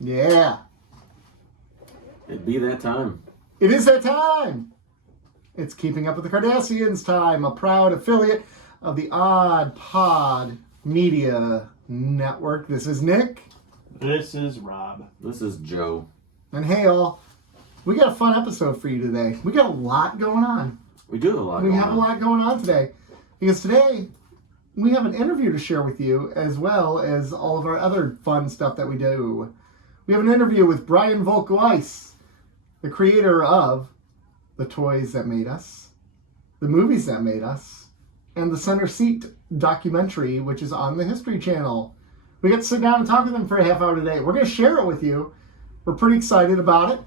Yeah. It'd be that time. It is that time. It's Keeping Up with the Cardassians time, a proud affiliate of the Odd Pod Media Network. This is Nick. This is Rob. This is Joe. And hey, all. We got a fun episode for you today. We got a lot going on. We do have a lot going on. We have a lot going on today. Because today, we have an interview to share with you, as well as all of our other fun stuff that we do. We have an interview with Brian Volk-Weiss, the creator of The Toys That Made Us, The Movies That Made Us, and the Center Seat documentary, which is on the History Channel. We got to sit down and talk with him for a half hour today. We're going to share it with you. We're pretty excited about it.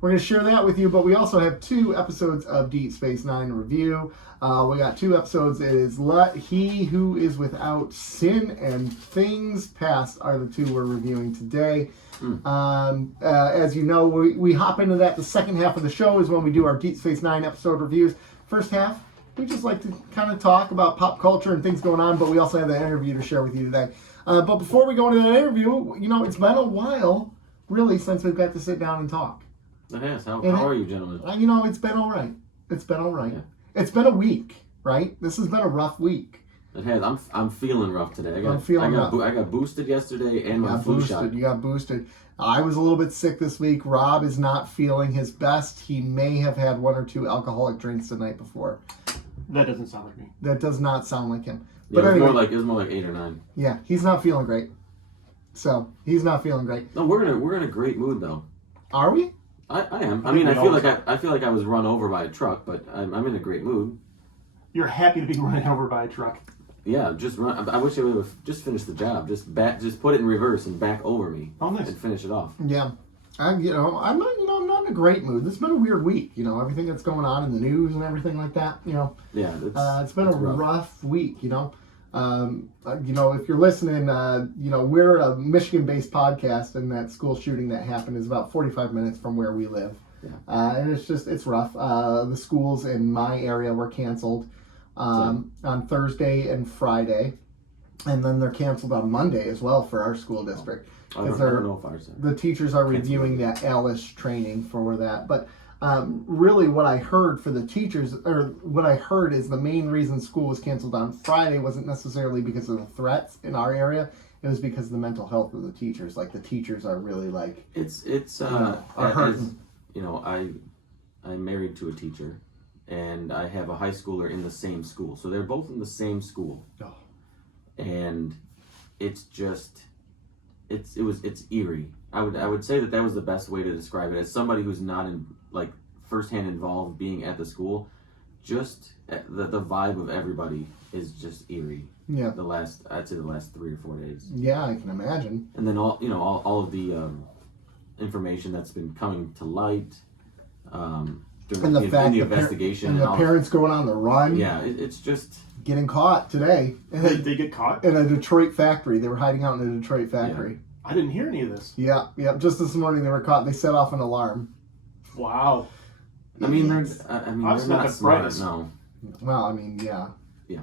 We're going to share that with you, but we also have 2 episodes of Deep Space Nine review. We got 2 episodes. It is Let He Who Is Without Sin and Things Past are the 2 we're reviewing today. As you know, we hop into that. The second half of the show is when we do our Deep Space Nine episode reviews. First half, we just like to kind of talk about pop culture and things going on, but we also have that interview to share with you today. But before we go into that interview, you know, it's been a while, really, since we've got to sit down and talk. It has. How are you, gentlemen? You know, it's been all right. It's been all right. Yeah. It's been a week, right? This has been a rough week. It has. I'm feeling rough today. I got boosted yesterday and my flu shot. You got boosted. I was a little bit sick this week. Rob is not feeling his best. He may have had 1 or 2 alcoholic drinks the night before. That doesn't sound like me. That does not sound like him. But yeah, it was more like 8 or 9. Yeah, he's not feeling great. So he's not feeling great. No, we're in a great mood though. Are we? I am. I mean, I feel like I was run over by a truck, but I'm in a great mood. You're happy to be run over by a truck. Yeah, just run. I wish I would have just finished the job. Just put it in reverse and back over me. Oh, nice. And finish it off. Yeah, I'm not in a great mood. This has been a weird week. You know, everything that's going on in the news and everything like that. You know. Yeah, it's been a rough week. You know. If you're listening, we're a Michigan-based podcast, and that school shooting that happened is about 45 minutes from where we live. Yeah. And it's rough. The schools in my area were canceled on Thursday and Friday, and then they're canceled on Monday as well for our school district. I don't know if ours the teachers are reviewing that ALICE training for that, but. Really what I heard for the teachers, or what I heard is the main reason school was canceled on Friday wasn't necessarily because of the threats in our area. It was because of the mental health of the teachers. Like, the teachers are really like... are hurting. I'm married to a teacher, and I have a high schooler in the same school. So they're both in the same school. Oh. And it's eerie. I would say that was the best way to describe it. As somebody who's not firsthand involved being at the school, just the vibe of everybody is just eerie. Yeah. I'd say the last 3 or 4 days. Yeah, I can imagine. And then all of the information that's been coming to light during the investigation, and the parents going on the run. Yeah, it's just getting caught today. They get caught in a Detroit factory. They were hiding out in a Detroit factory. Yeah. I didn't hear any of this. Yeah. Just this morning they were caught. They set off an alarm. Wow. They're not smart. No. Well, I mean, yeah. Yeah.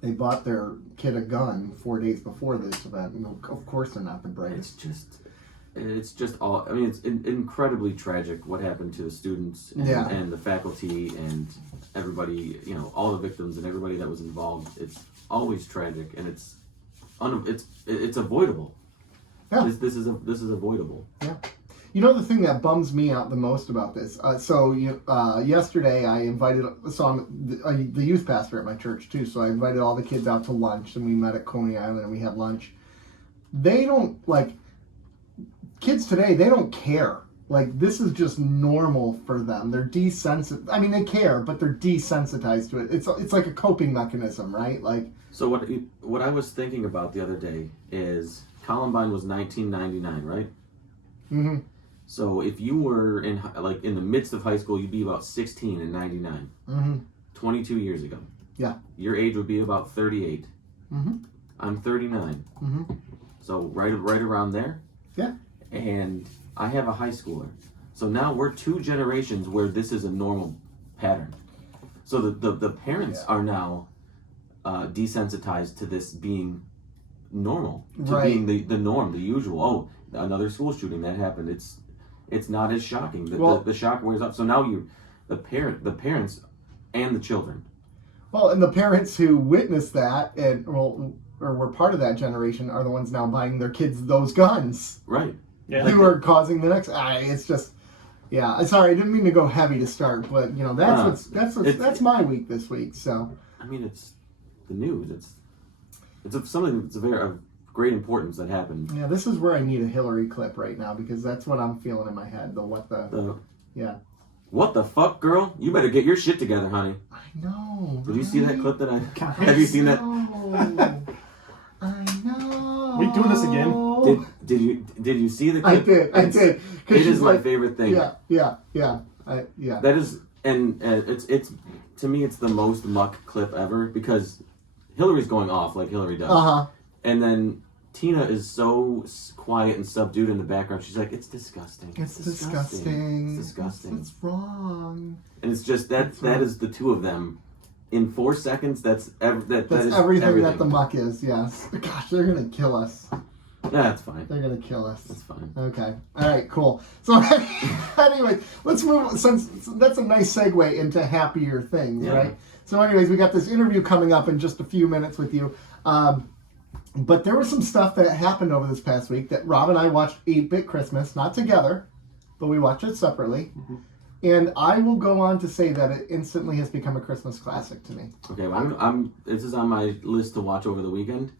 They bought their kid a gun 4 days before this event. Of course, they're not the brightest. It's just all. I mean, it's incredibly tragic what happened to the students and the faculty and everybody. You know, all the victims and everybody that was involved. It's always tragic, and it's avoidable. Yeah. This is avoidable. Yeah. You know the thing that bums me out the most about this? Yesterday I invited... So I'm the youth pastor at my church too, so I invited all the kids out to lunch, and we met at Coney Island and we had lunch. They don't, kids today, they don't care. This is just normal for them. They're desensitized. I mean, they care, but they're desensitized to it. It's like a coping mechanism, right? So what I was thinking about the other day is Columbine was 1999, right? Mm-hmm. So if you were in the midst of high school, you'd be about 16 in 99. Mm-hmm. 22 years ago. Yeah. Your age would be about 38. Mm-hmm. I'm 39. Mm-hmm. So right around there. Yeah. And I have a high schooler. So now we're 2 generations where this is a normal pattern. So the parents are now desensitized to this being normal, to being the norm, the usual. Oh, another school shooting that happened. It's not as shocking. The shock wears off. So now the parents, and the children. Well, and the parents who witnessed that or were part of that generation are the ones now buying their kids those guns. Right. Yeah. Who are causing the next. It's just. Yeah. Sorry, I didn't mean to go heavy to start, but that's my week this week. So. I mean, it's the news. It's something that's of great importance that happened. Yeah, this is where I need a Hillary clip right now because that's what I'm feeling in my head. Yeah. What the fuck, girl? You better get your shit together, honey. I know. Did you see that clip that have you seen that? I know. We doing this again? Did you see the clip? I did. It is my favorite thing. Yeah. That is, and it's to me, it's the most muck clip ever because Hillary's going off like Hillary does. And then Tina is so quiet and subdued in the background. She's like, "It's disgusting. It's disgusting. It's disgusting. It's wrong." And it's just that is the two of them in 4 seconds. That's everything that the muck is. Yes. Gosh, they're gonna kill us. That's fine. They're gonna kill us. That's fine. Okay. All right. Cool. So, anyway, let's move. Since that's a nice segue into happier things, right? So, anyways, we got this interview coming up in just a few minutes with you. But there was some stuff that happened over this past week that Rob and I watched 8-Bit Christmas, not together, but we watched it separately. Mm-hmm. And I will go on to say that it instantly has become a Christmas classic to me. Okay, well, this is on my list to watch over the weekend.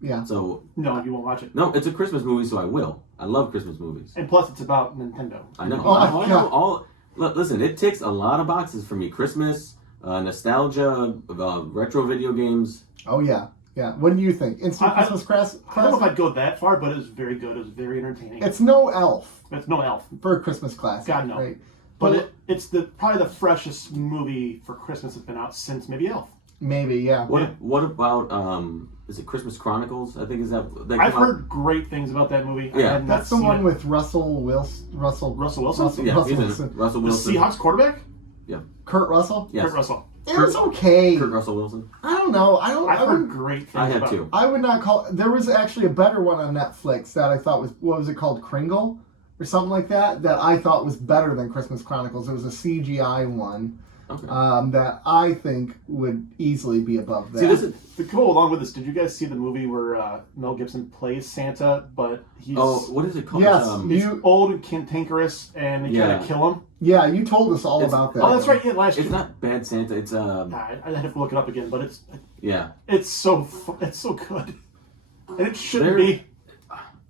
Yeah. So no, you won't watch it. No, it's a Christmas movie, so I will. I love Christmas movies. And plus, it's about Nintendo. I know. Listen, it ticks a lot of boxes for me. Christmas, nostalgia, retro video games. Oh yeah. Yeah. What do you think? Instant Christmas classic? I don't know if I'd go that far, but it was very good. It was very entertaining. It's no Elf. It's no Elf for a Christmas classic. God no. Right? But it's probably the freshest movie for Christmas that's been out since maybe Elf. Maybe, yeah. What about is it Christmas Chronicles? I think is that I've heard great things about that movie. Yeah, that's the one with Russell Wilson. Yeah, Russell Wilson. Russell Wilson. The Seahawks quarterback. Yeah. Kurt Russell. Yes. Kurt Russell. It was okay. Kurt Russell Wilson. I don't know. I've heard great things. I have too. I would not call. There was actually a better one on Netflix that I thought was, what was it called, Kringle, or something like that. That I thought was better than Christmas Chronicles. It was a CGI one. Okay. That I think would easily be above that. See, to go along with this, did you guys see the movie where Mel Gibson plays Santa, but he's... Oh, what is it called? Yes. He's old and cantankerous, and they try to kill him. Yeah, you told us all about that. Oh, that's right, last year. It's not Bad Santa, it's... I'd have to look it up again, but it's... Yeah. It's so good. And it shouldn't be.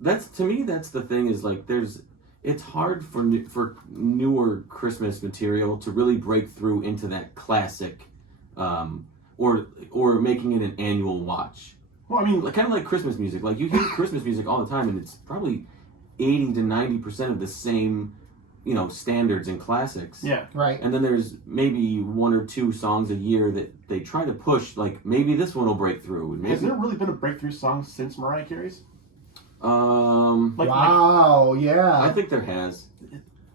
To me, that's the thing, is like, it's hard for newer Christmas material to really break through into that classic, or making it an annual watch. Well, I mean, kind of like Christmas music. Like you hear Christmas music all the time, and it's probably 80 to 90% of the same, standards and classics. Yeah, right. And then there's maybe 1 or 2 songs a year that they try to push. Like maybe this one will break through. And has there really been a breakthrough song since Mariah Carey's? Wow, yeah. I think there has.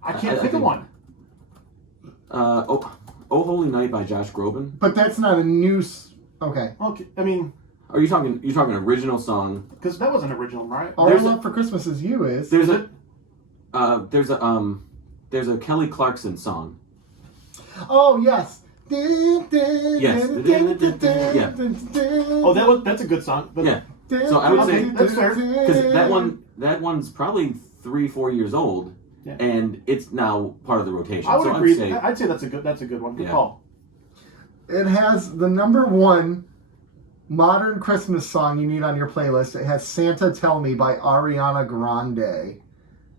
I can't think of one. Oh Holy Night by Josh Groban. But that's not a new. Okay. Okay, I mean. Are you talking original song? Because that wasn't original, right? All I Love for Christmas Is You is. There's a Kelly Clarkson song. Oh yes. Yes. Yeah. Oh, that's a good song. But yeah. So I would say that's fair, because that one's probably 3-4 years old, and it's now part of the rotation. I would agree. I'd say that's a good one. Good call. It has the number 1 modern Christmas song you need on your playlist. It has "Santa Tell Me" by Ariana Grande,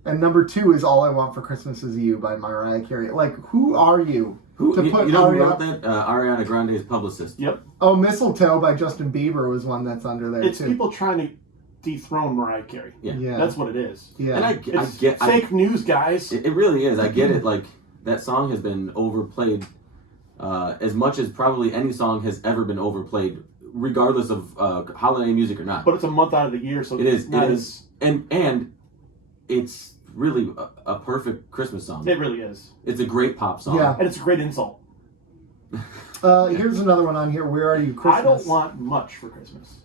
and number 2 is "All I Want for Christmas Is You" by Mariah Carey. Like, who are you? Who wrote that? Ariana Grande's publicist. Yep. Oh, "Mistletoe" by Justin Bieber was one that's under there, it's too. People trying to dethrone Mariah Carey. Yeah. That's what it is. Yeah. And I get fake news, guys. It really is. I get it. Like, that song has been overplayed as much as probably any song has ever been overplayed, regardless of holiday music or not. But it's a month out of the year, so it is. And it's really a perfect Christmas song. It really is. It's a great pop song. Yeah. And it's a great insult. Here's another one on here. Where Are You, Christmas? I don't want much for Christmas.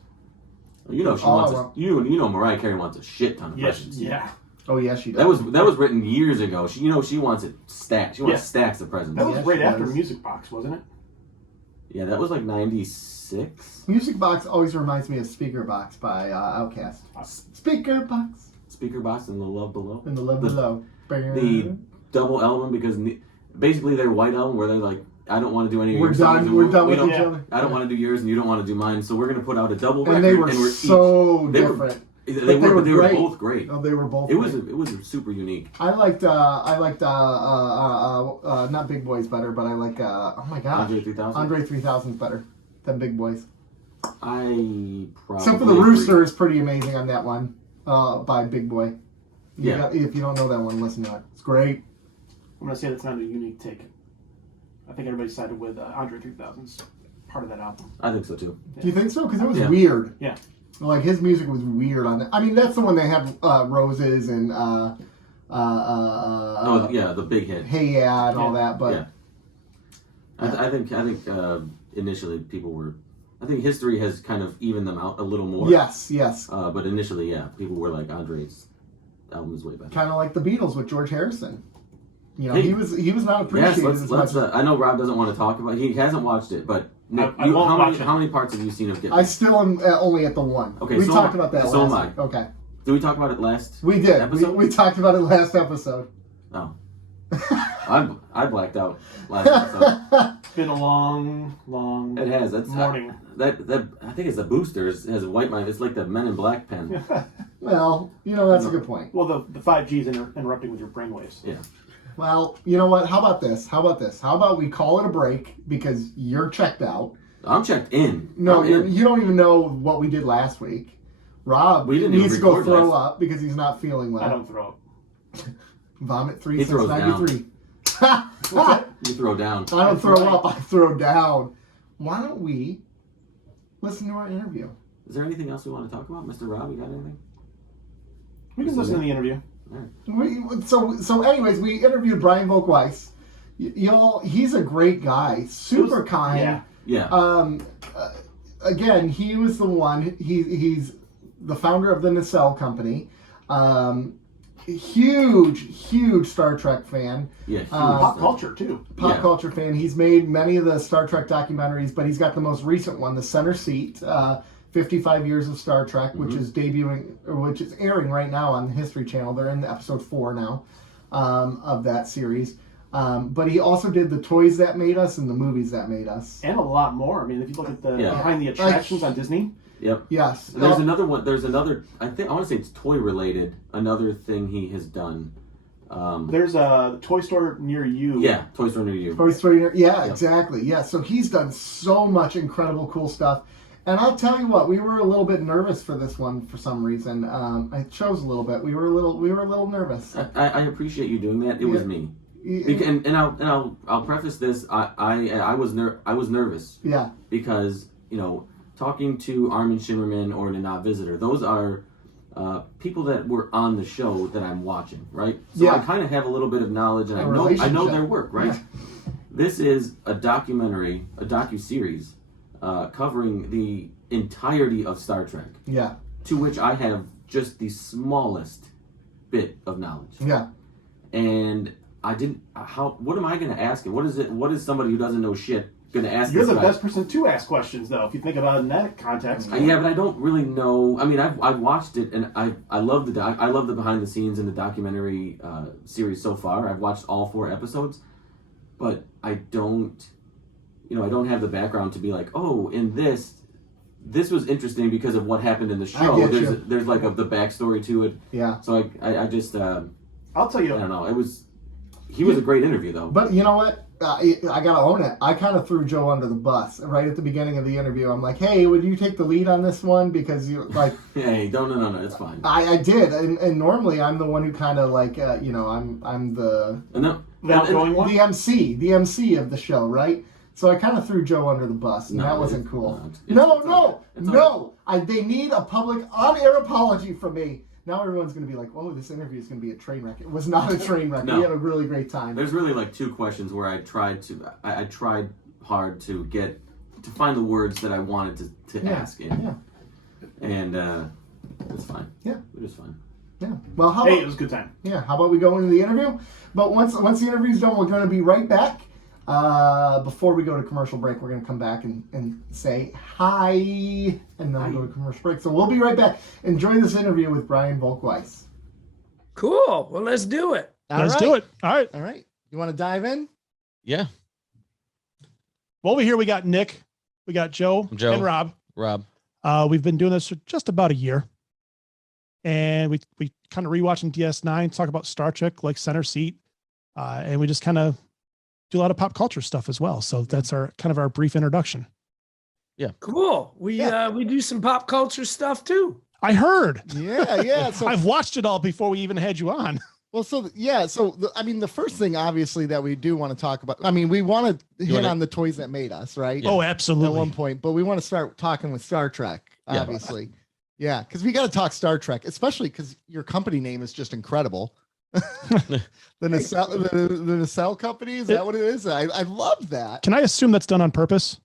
You know she wants you know Mariah Carey wants a shit ton of presents. Yeah. Oh yeah, she does. That was written years ago. She wants it stacked. She wants stacks of presents. That was right after does. Music Box, wasn't it? Yeah, that was like 96. Music Box always reminds me of Speaker Box by Outkast. Speaker Box. Speaker Box and The Love Below. And The Love Below. The double album, because basically their white album where they're like, I don't want to do any of your songs. We're done with each other. I don't want to do yours and you don't want to do mine, so we're going to put out a double record. And they were so different. They were both great. Oh, they were both. It was super unique. I liked not Big Boys better, but I like oh my gosh, Andre 3000. Andre 3000's better than Big Boys. I probably Except for the Rooster is pretty amazing on that one by Big Boy. If you don't know that one, listen to it. It's great. I'm gonna say that's not a unique take. I think everybody sided with Andre 3000's part of that album. I think so too. Yeah. Do you think so? Because it was weird. Yeah. Like his music was weird on it. I mean, that's the one they had Roses and the big hit. Hey Yeah and all that. But I think initially people were. I think history has kind of evened them out a little more. Yes. But initially, people were like, Andre's album is way better. Kind of like the Beatles with George Harrison. You know, he was not appreciated as much. I know Rob doesn't want to talk about it. He hasn't watched it, but Nick, how many parts have you seen of Get I still am only at the one. Okay, we talked about that so last week. Okay. Did we talk about it last We did. episode? We talked about it last episode. Oh. I blacked out last episode. It's been a long It has. That's morning. That I think it's the booster. It has a white line. It's like the Men in Black pen. Well, that's a good point. Well, the 5G's interrupting with your brainwaves. Yeah. Well, you know what? How about this? How about we call it a break because you're checked out. I'm checked in. No, you don't even know what we did last week. Rob needs to go throw up because he's not feeling well. I don't throw up. Vomit 3 He since throws 93. What's that? You throw down. I don't throw up, I throw down. Why don't we listen to our interview? Is there anything else we want to talk about, Mr. Rob? You got anything? We can listen to the interview. So anyways, we interviewed Brian Volk-Weiss. He's a great guy, super kind. Yeah. Again, he was the one. He's the founder of the Nacelle Company. Huge Star Trek fan. Yeah. Pop culture too. Pop culture fan. He's made many of the Star Trek documentaries, but he's got the most recent one, The Center Seat. 55 Years of Star Trek, which is which is airing right now on the History Channel. They're in episode 4 now of that series. But he also did the Toys That Made Us and the Movies That Made Us. And a lot more. I mean, if you look at the behind the attractions on Disney. Yep. Yes. There's another one. There's another. I want to say it's toy related. Another thing he has done. There's a toy store near you. Yeah, Toy Store near you. Toy Story. Yeah, exactly. Yeah. So he's done so much incredible, cool stuff. And I'll tell you what, we were a little bit nervous for this one for some reason. I chose a little bit. We were a little nervous. I appreciate you doing that. It was me. And I'll preface this. I was nervous. Yeah. Because talking to Armin Shimmerman or Nanat Visitor, those are people that were on the show that I'm watching, right? So I kind of have a little bit of knowledge, and I know their work, right? Yeah. This is a docu-series covering the entirety of Star Trek. Yeah. To which I have just the smallest bit of knowledge. Yeah. And I didn't. What am I going to ask him? What is somebody who doesn't know shit going to ask? You're the best person to ask questions, though, if you think about it in that context. Yeah, but I don't really know. I mean, I've watched it, and I love the behind the scenes in the documentary series so far. I've watched all 4 episodes, but I don't have the background to be like, oh, in this was interesting because of what happened in the show. There's like the backstory to it. Yeah. So I just I'll tell you. I don't know. He was a great interview though. But you know what? I gotta own it. I kind of threw Joe under the bus right at the beginning of the interview. I'm like, hey, would you take the lead on this one because you like? Hey, no, it's fine. I did, and normally I'm the one who kind of like I'm the outgoing one, the MC of the show, right? So I kind of threw Joe under the bus, and that wasn't cool. No. They need a public on-air apology from me. Now everyone's going to be like, "Whoa, this interview is going to be a train wreck." It was not a train wreck. We had a really great time. There's really like 2 questions where I tried hard to find the words that I wanted to ask. Yeah. And it's fine. Yeah. It was fine. Yeah. Well, It was a good time. Yeah. How about we go into the interview? But once the interview's done, we're going to be right back. Before we go to commercial break, we're going to come back and say hi, and then we'll go to commercial break. So we'll be right back. Enjoy this interview with Brian Volk-Weiss. Cool. Well, let's do it. Let's do it. All right. All right. You want to dive in? Yeah. Well, over here we got Nick, we got Joe, and Rob. We've been doing this for just about a year. And we kind of rewatching DS9, talk about Star Trek, like center seat. And we just kind of do a lot of pop culture stuff as well. So that's our kind of our brief introduction. Yeah. Cool. We do some pop culture stuff too. I heard. Yeah. So I've watched it all before we even had you on. Well, the first thing obviously that we do want to talk about, we want to hit on the toys that made us, right? Oh, absolutely. At one point, but we want to start talking with Star Trek, obviously. Yeah, because we got to talk Star Trek, especially because your company name is just incredible. the Nacelle Company, is that what it is? I love that. Can I assume that's done on purpose?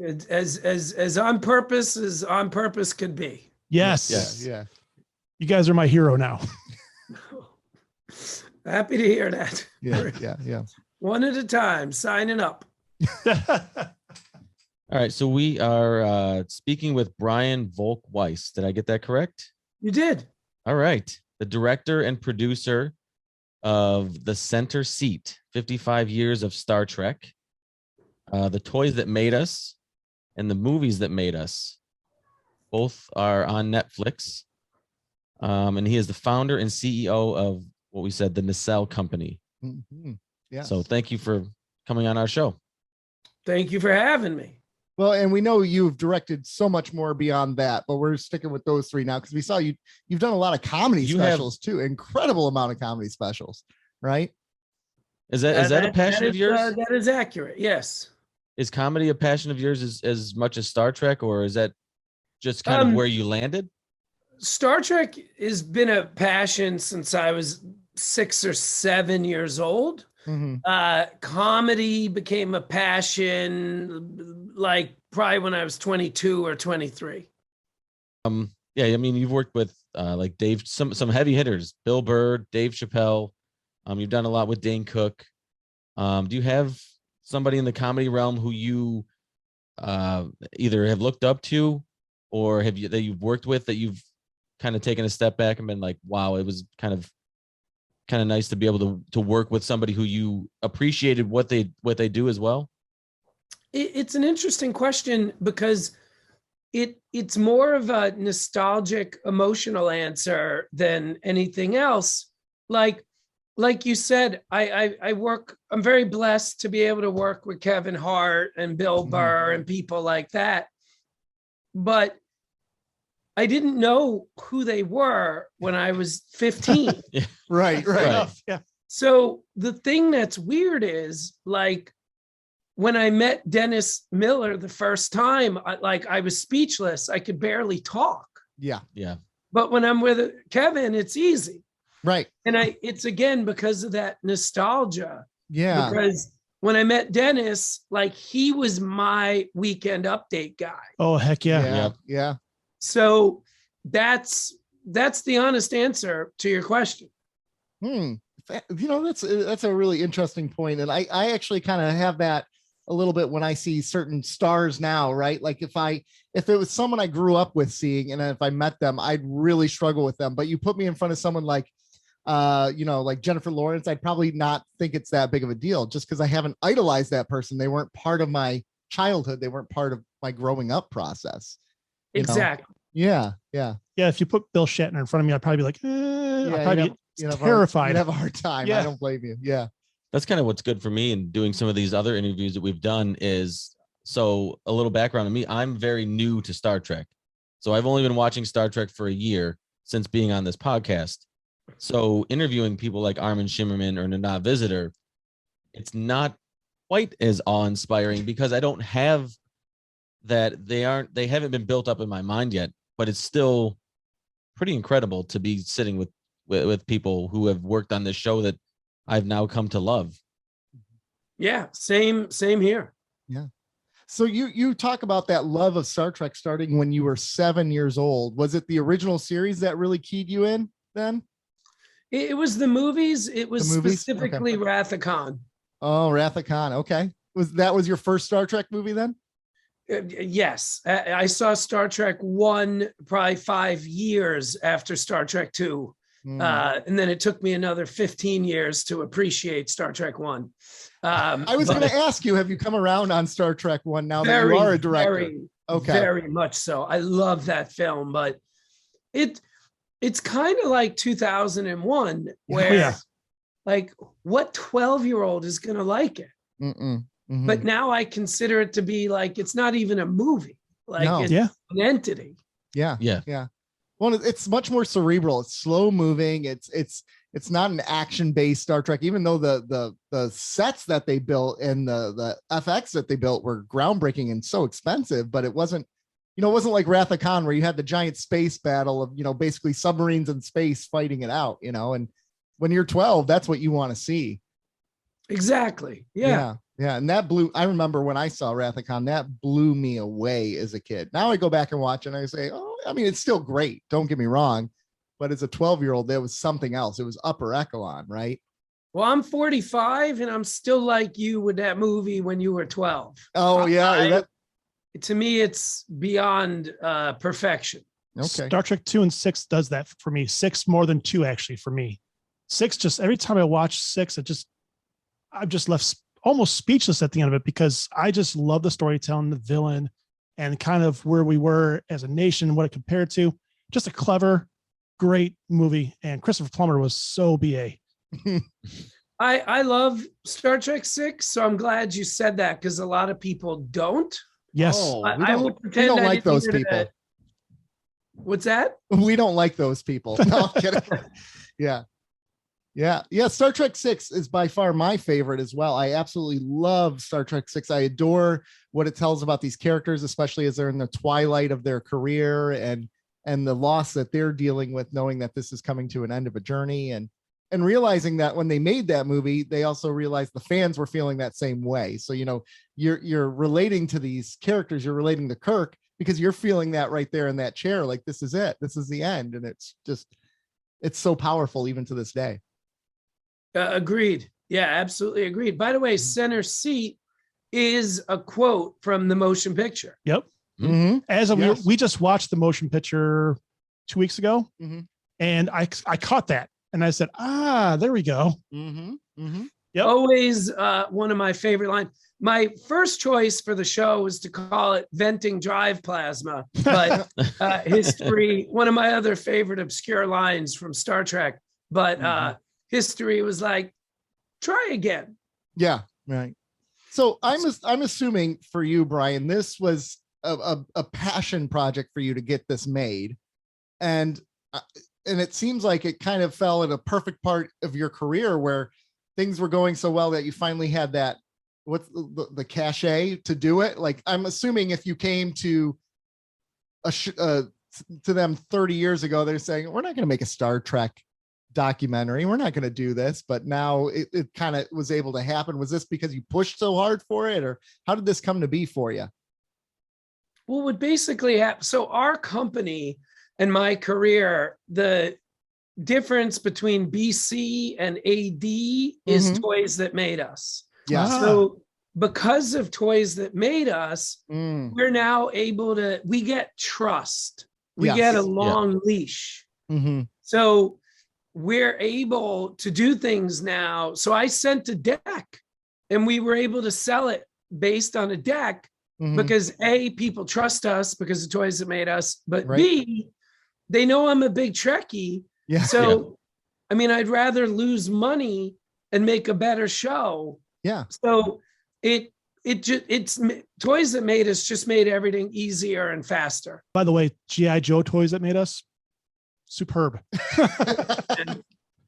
As on purpose as on purpose could be. Yes. Yeah. You guys are my hero now. Happy to hear that. Yeah. One at a time, signing up. All right. So we are speaking with Brian Volk-Weiss. Did I get that correct? You did. All right. The director and producer of The Center Seat, 55 years of Star Trek, The Toys That Made Us, and The Movies That Made Us. Both are on Netflix. And he is the founder and CEO of what we said, the Nacelle Company. Mm-hmm. Yeah. So thank you for coming on our show. Thank you for having me. Well, and we know you've directed so much more beyond that, but we're sticking with those three now because we saw you've done a lot of comedy specials too. Incredible amount of comedy specials, right? Is that a passion of yours? That is accurate. Yes. Is comedy a passion of yours as much as Star Trek, or is that just kind of where you landed? Star Trek has been a passion since I was 6 or 7 years old. Mm-hmm. Comedy became a passion like probably when I was 22 or 23. You've worked with like Dave, some heavy hitters, Bill Burr, Dave Chappelle. You've done a lot with Dane Cook. Do you have somebody in the comedy realm who you either have looked up to or that you've worked with that you've kind of taken a step back and been like, wow, it was kind of nice to be able to work with somebody who you appreciated what they do as well? It's an interesting question because it's more of a nostalgic, emotional answer than anything else. Like you said, I'm very blessed to be able to work with Kevin Hart and Bill Burr and people like that. But I didn't know who they were when I was 15. Right. Yeah. So the thing that's weird is like when I met Dennis Miller the first time, I was speechless. I could barely talk. Yeah. But when I'm with Kevin, it's easy. Right. And it's again because of that nostalgia. Yeah. Because when I met Dennis, like he was my Weekend Update guy. Oh, heck yeah. Yeah. So that's the honest answer to your question. That's a really interesting point. And I actually kind of have that a little bit when I see certain stars now, right? Like if it was someone I grew up with seeing, and if I met them, I'd really struggle with them. But you put me in front of someone like, like Jennifer Lawrence, I'd probably not think it's that big of a deal just because I haven't idolized that person. They weren't part of my childhood. They weren't part of my growing up process. Exactly. Yeah. If you put Bill Shatner in front of me, I'd probably be like, I'd probably be terrified. You'd have a hard time. Yeah. I don't blame you. Yeah. That's kind of what's good for me in doing some of these other interviews that we've done is, so a little background on me, I'm very new to Star Trek. So I've only been watching Star Trek for a year since being on this podcast. So interviewing people like Armin Shimmerman or Nana Visitor, it's not quite as awe-inspiring because I don't have that. They haven't been built up in my mind yet, but it's still pretty incredible to be sitting with people who have worked on this show that I've now come to love. Yeah, same here. Yeah. So you talk about that love of Star Trek starting when you were 7 years old. Was it the original series that really keyed you in then? It was the movies. It was The movies? specifically Okay. Wrath of Khan. Oh, Wrath of Khan. Okay. Was your first Star Trek movie then? Yes, I saw Star Trek 1 probably 5 years after Star Trek 2. And then it took me another 15 years to appreciate Star Trek 1. I was going to ask you, have you come around on Star Trek 1 now that you are a director? Very much so. I love that film, but it's kind of like 2001, where like what 12-year-old is going to like it? Mm-hmm. But now I consider it to be like, it's not even a movie. Like it's an entity. Yeah. Well, it's much more cerebral. It's slow moving. It's not an action based Star Trek, even though the sets that they built and the FX that they built were groundbreaking and so expensive, but it wasn't like Wrath of Khan where you had the giant space battle of, basically submarines in space fighting it out, and when you're 12, that's what you want to see. Exactly. Yeah. And I remember when I saw Wrath of Khan, that blew me away as a kid. Now I go back and watch and I say, it's still great. Don't get me wrong. But as a 12-year-old, there was something else. It was upper echelon, right? Well, I'm 45 and I'm still like you with that movie when you were 12. Oh, yeah. To me, it's beyond perfection. Okay. Star Trek 2 and 6 does that for me. 6 more than 2, actually, for me. 6, just every time I watch 6, I'm just left almost speechless at the end of it because I just love the storytelling, the villain, and kind of where we were as a nation, what it compared to. Just a clever, great movie. And Christopher Plummer was so BA. I love Star Trek 6, so I'm glad you said that because a lot of people don't. Yes. I will pretend we don't I like didn't those hear people. that. What's that? We don't like those people. No, I'm kidding. Yeah. Star Trek 6 is by far my favorite as well. I absolutely love Star Trek 6. I adore what it tells about these characters, especially as they're in the twilight of their career and the loss that they're dealing with, knowing that this is coming to an end of a journey and realizing that when they made that movie, they also realized the fans were feeling that same way. So, you're relating to these characters, you're relating to Kirk because you're feeling that right there in that chair. Like, this is it. This is the end. And it's so powerful even to this day. Agreed. Yeah, absolutely agreed. By the way, center seat is a quote from the motion picture. Yep. Mm-hmm. We just watched the motion picture 2 weeks ago, and I caught that, and I said, there we go. Yep. Always one of my favorite lines. My first choice for the show was to call it venting drive plasma, but history, one of my other favorite obscure lines from Star Trek, but history was like, try again. Yeah, right. So I'm assuming for you, Brian, this was a passion project for you to get this made, and it seems like it kind of fell at a perfect part of your career where things were going so well that you finally had that what's the cachet to do it. Like, I'm assuming if you came to to them 30 years ago, they're saying, we're not going to make a Star Trek documentary, we're not going to do this, but now it kind of was able to happen. Was this because you pushed so hard for it, or how did this come to be for you? Well, what basically happened, so our company and my career, the difference between BC and AD is Toys That Made Us. Yeah. So because of Toys That Made Us, we're now able to, we get trust. We get a long leash. So we're able to do things now. So I sent a deck and we were able to sell it based on a deck because A, people trust us because of Toys That Made Us, but B, they know I'm a big Trekkie. Yeah. So, I mean, I'd rather lose money and make a better show. Yeah. So it's Toys That Made Us just made everything easier and faster. By the way, G.I. Joe Toys That Made Us, superb.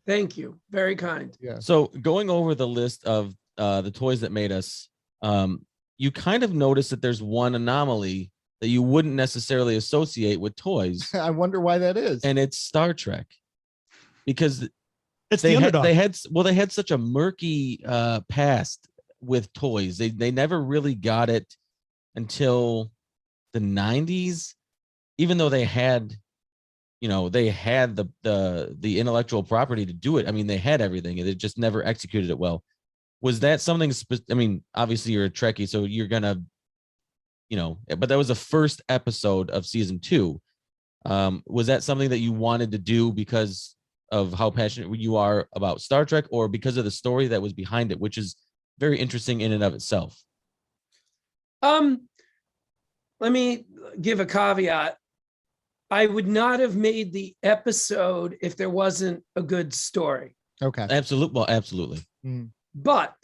Thank you. Very kind. Yeah. So going over the list of the toys that made us, you kind of notice that there's one anomaly that you wouldn't necessarily associate with toys. I wonder why that is. And it's Star Trek. Because it's the underdog. They had such a murky past with toys. They never really got it until the 90s, even though they had, the intellectual property to do it. I mean, they had everything, and they just never executed it well. Was that something? I mean, obviously you're a Trekkie, so you're gonna, but that was the first episode of season 2. Was that something that you wanted to do because of how passionate you are about Star Trek, or because of the story that was behind it, which is very interesting in and of itself? Let me give a caveat. I would not have made the episode if there wasn't a good story. Okay. Absolutely. Well, absolutely. But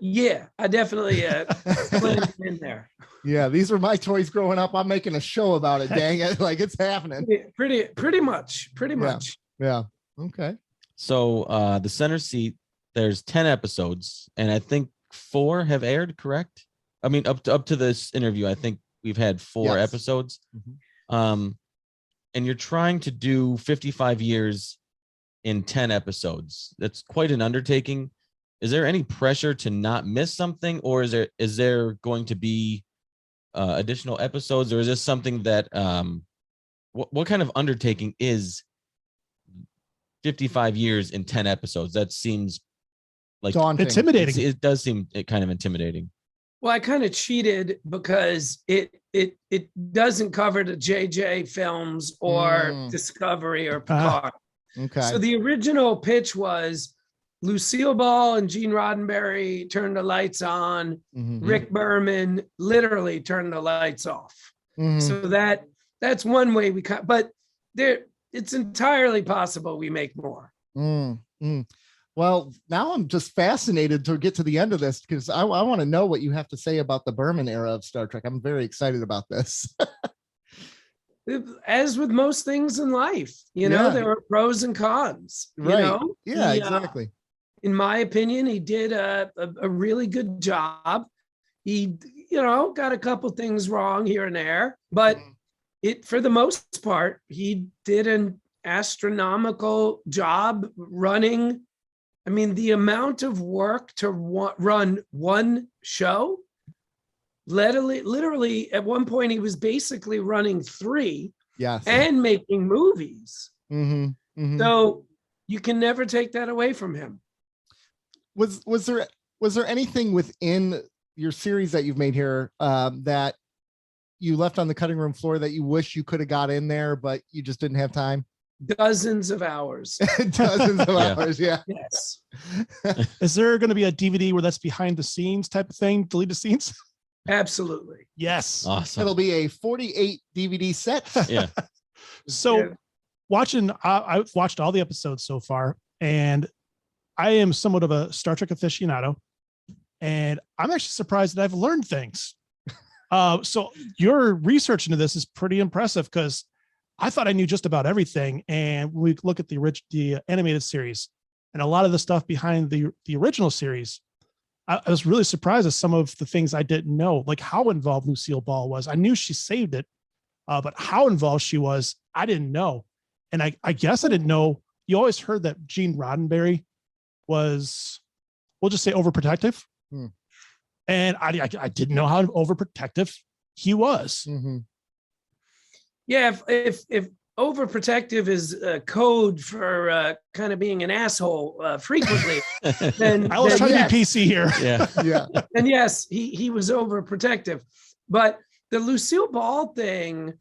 yeah, I definitely blended in there. Yeah, these were my toys growing up. I'm making a show about it. Dang it, like it's happening. Pretty much. Yeah. Okay. So the center seat, there's 10 episodes, and I think 4 have aired, correct? I mean, up to this interview, I think we've had 4 episodes. And you're trying to do 55 years in 10 episodes. That's quite an undertaking. Is there any pressure to not miss something, or is there going to be additional episodes, or is this something that what kind of undertaking is 55 years in 10 episodes? That seems like daunting. Intimidating. It does seem kind of intimidating. Well, I kind of cheated because it doesn't cover the JJ films or Discovery or Picard. Okay. So the original pitch was Lucille Ball and Gene Roddenberry turned the lights on. Rick Berman literally turned the lights off. So that's one way we cut. But it's entirely possible we make more. Well, now I'm just fascinated to get to the end of this, because I want to know what you have to say about the Berman era of Star Trek. I'm very excited about this. As with most things in life, there are pros and cons. Right. Yeah, exactly. In my opinion, he did a really good job. He, got a couple things wrong here and there, but for the most part, he did an astronomical job running. I mean, the amount of work to run one show, literally at one point, he was basically running 3 and making movies. So you can never take that away from him. Was there anything within your series that you've made here that you left on the cutting room floor that you wish you could have got in there, but you just didn't have time? Dozens of hours. Dozens of hours, yeah. Yes. Is there going to be a DVD where that's behind the scenes type of thing, deleted scenes? Absolutely. Yes. Awesome. It'll be a 48 DVD set. Yeah. So I've watched all the episodes so far, and I am somewhat of a Star Trek aficionado, and I'm actually surprised that I've learned things. So your research into this is pretty impressive, because I thought I knew just about everything. And when we look at the animated series and a lot of the stuff behind the original series, I was really surprised at some of the things I didn't know, like how involved Lucille Ball was. I knew she saved it, but how involved she was, I didn't know. And I guess I didn't know. You always heard that Gene Roddenberry was, we'll just say, overprotective. And I didn't know how overprotective he was. Yeah, if overprotective is a code for kind of being an asshole frequently, then I was trying to be PC here. Yeah. And yes, he was overprotective. But the Lucille Ball thing,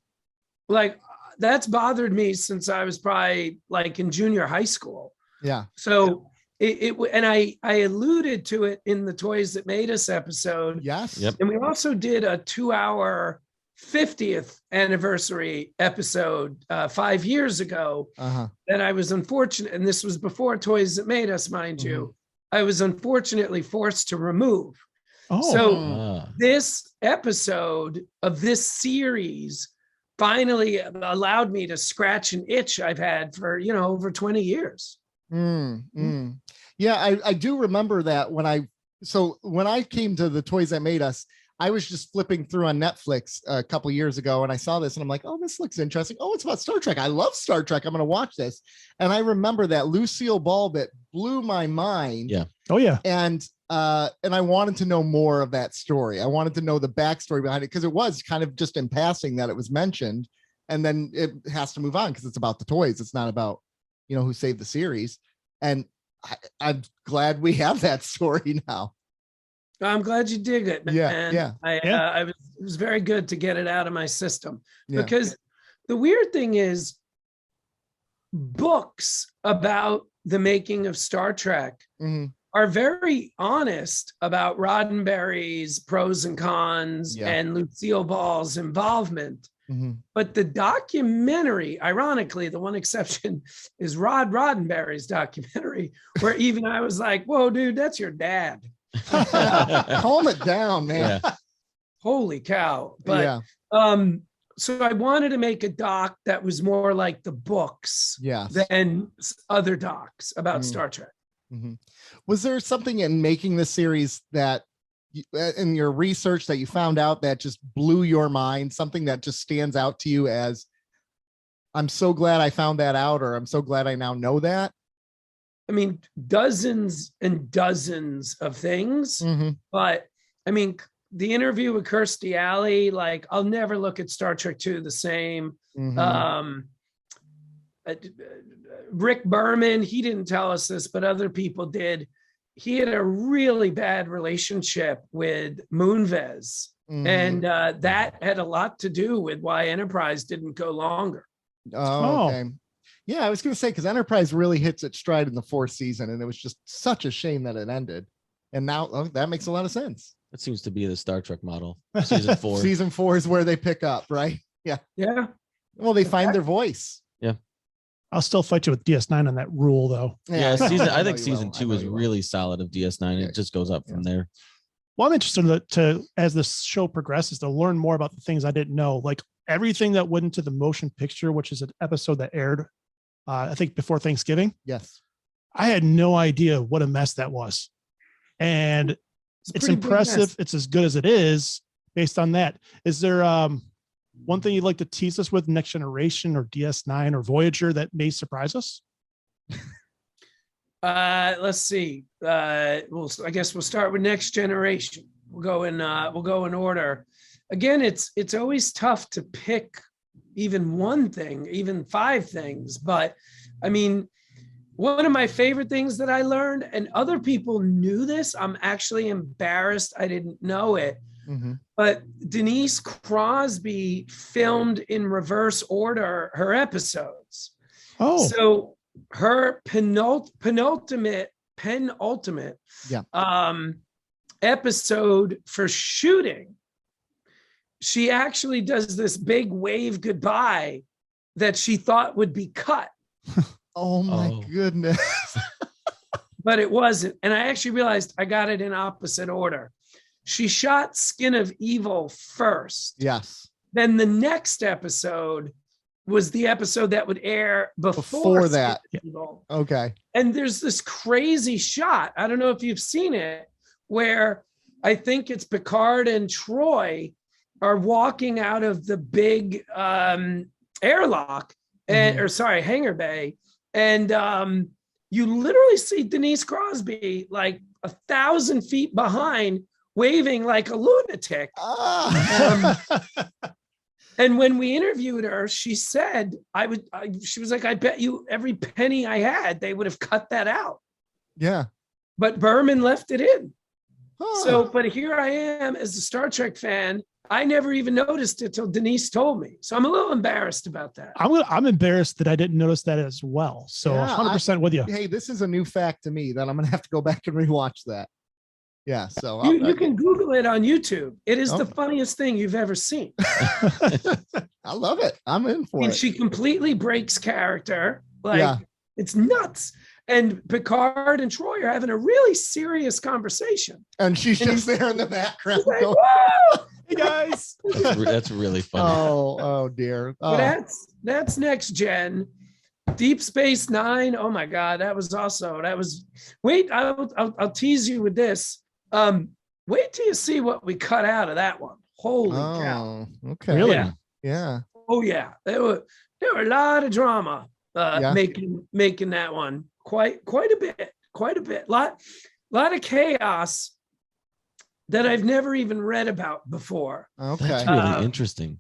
like, that's bothered me since I was probably like in junior high school. Yeah. So and I alluded to it in the Toys That Made Us episode. Yes. Yep. And we also did a 2-hour 50th anniversary episode 5 years ago that I was unfortunate, and this was before Toys That Made Us, mind you, I was unfortunately forced to remove. So this episode of this series finally allowed me to scratch an itch I've had for, over 20 years. Yeah, I do remember that when I came to the Toys That Made Us, I was just flipping through on Netflix a couple years ago, and I saw this and I'm like, oh, this looks interesting. Oh, it's about Star Trek. I love Star Trek. I'm going to watch this. And I remember that Lucille Ball bit blew my mind. Yeah. Oh yeah. And And I wanted to know more of that story. I wanted to know the backstory behind it, because it was kind of just in passing that it was mentioned, and then it has to move on because it's about the toys. It's not about, who saved the series. And I'm glad we have that story now. I'm glad you dig it. Yeah, and it was very good to get it out of my system, because the weird thing is, books about the making of Star Trek are very honest about Roddenberry's pros and cons and Lucille Ball's involvement. But the documentary, ironically, the one exception is Rod Roddenberry's documentary, where even I was like, whoa, dude, that's your dad. Calm it down, man. Holy cow. But so I wanted to make a doc that was more like the books than other docs about Star Trek. Was there something in making this series that in your research that you found out that just blew your mind, something that just stands out to you as, I'm so glad I found that out, or I'm so glad I now know that? I mean, dozens and dozens of things, but I mean, the interview with Kirstie Alley, like, I'll never look at Star Trek II the same. Rick Berman, he didn't tell us this, but other people did. He had a really bad relationship with Moonves, and that had a lot to do with why Enterprise didn't go longer. Oh, okay. Yeah, I was going to say, because Enterprise really hits its stride in the 4th season, and it was just such a shame that it ended. And now that makes a lot of sense. That seems to be the Star Trek model. Season 4. Season 4 is where they pick up, right? Yeah. Yeah. Well, they find their voice. Yeah. I'll still fight you with DS9 on that rule, though. Yeah, I think season 2 is really solid of DS9. It just goes up from there. Well, I'm interested to, as the show progresses, to learn more about the things I didn't know, like everything that went into the motion picture, which is an episode that aired, I think, before Thanksgiving. Yes. I had no idea what a mess that was. And it's impressive. It's as good as it is based on that. Is there one thing you'd like to tease us with, Next Generation or DS9 or Voyager, that may surprise us? Let's see. I guess we'll start with Next Generation. We'll go in order. Again, it's always tough to pick even one thing, even 5 things. But I mean, one of my favorite things that I learned, and other people knew this, I'm actually embarrassed I didn't know it, but Denise Crosby filmed in reverse order her episodes. Oh, so her penultimate episode for shooting, she actually does this big wave goodbye that she thought would be cut. Oh my goodness. But it wasn't. And I actually realized I got it in opposite order. She shot Skin of Evil first. Yes. Then the next episode was the episode that would air before that. Evil. Okay. And there's this crazy shot, I don't know if you've seen it, where I think it's Picard and Troy are walking out of the big airlock, hangar bay. And you literally see Denise Crosby like 1,000 feet behind, waving like a lunatic. And when we interviewed her, she said, she was like, I bet you every penny I had, they would have cut that out. Yeah. But Berman left it in. So, but here I am as a Star Trek fan. I never even noticed it till Denise told me. So I'm a little embarrassed about that. I'm embarrassed that I didn't notice that as well. So 100% with you. Hey, this is a new fact to me that I'm going to have to go back and rewatch that. Yeah. So you can Google it on YouTube. It is the funniest thing you've ever seen. I love it. I'm in for it. She completely breaks character. It's nuts. And Picard and Troy are having a really serious conversation. And she's just there in the background. Like, whoa! Hey guys. That's really funny. Oh dear. That's Next Gen. Deep Space Nine. Oh my God, wait, I'll tease you with this. Wait till you see what we cut out of that one. Holy cow. Okay. Really? Yeah. Oh yeah. There were a lot of drama making that one. Quite a bit. A lot of chaos that I've never even read about before. Okay. That's really interesting.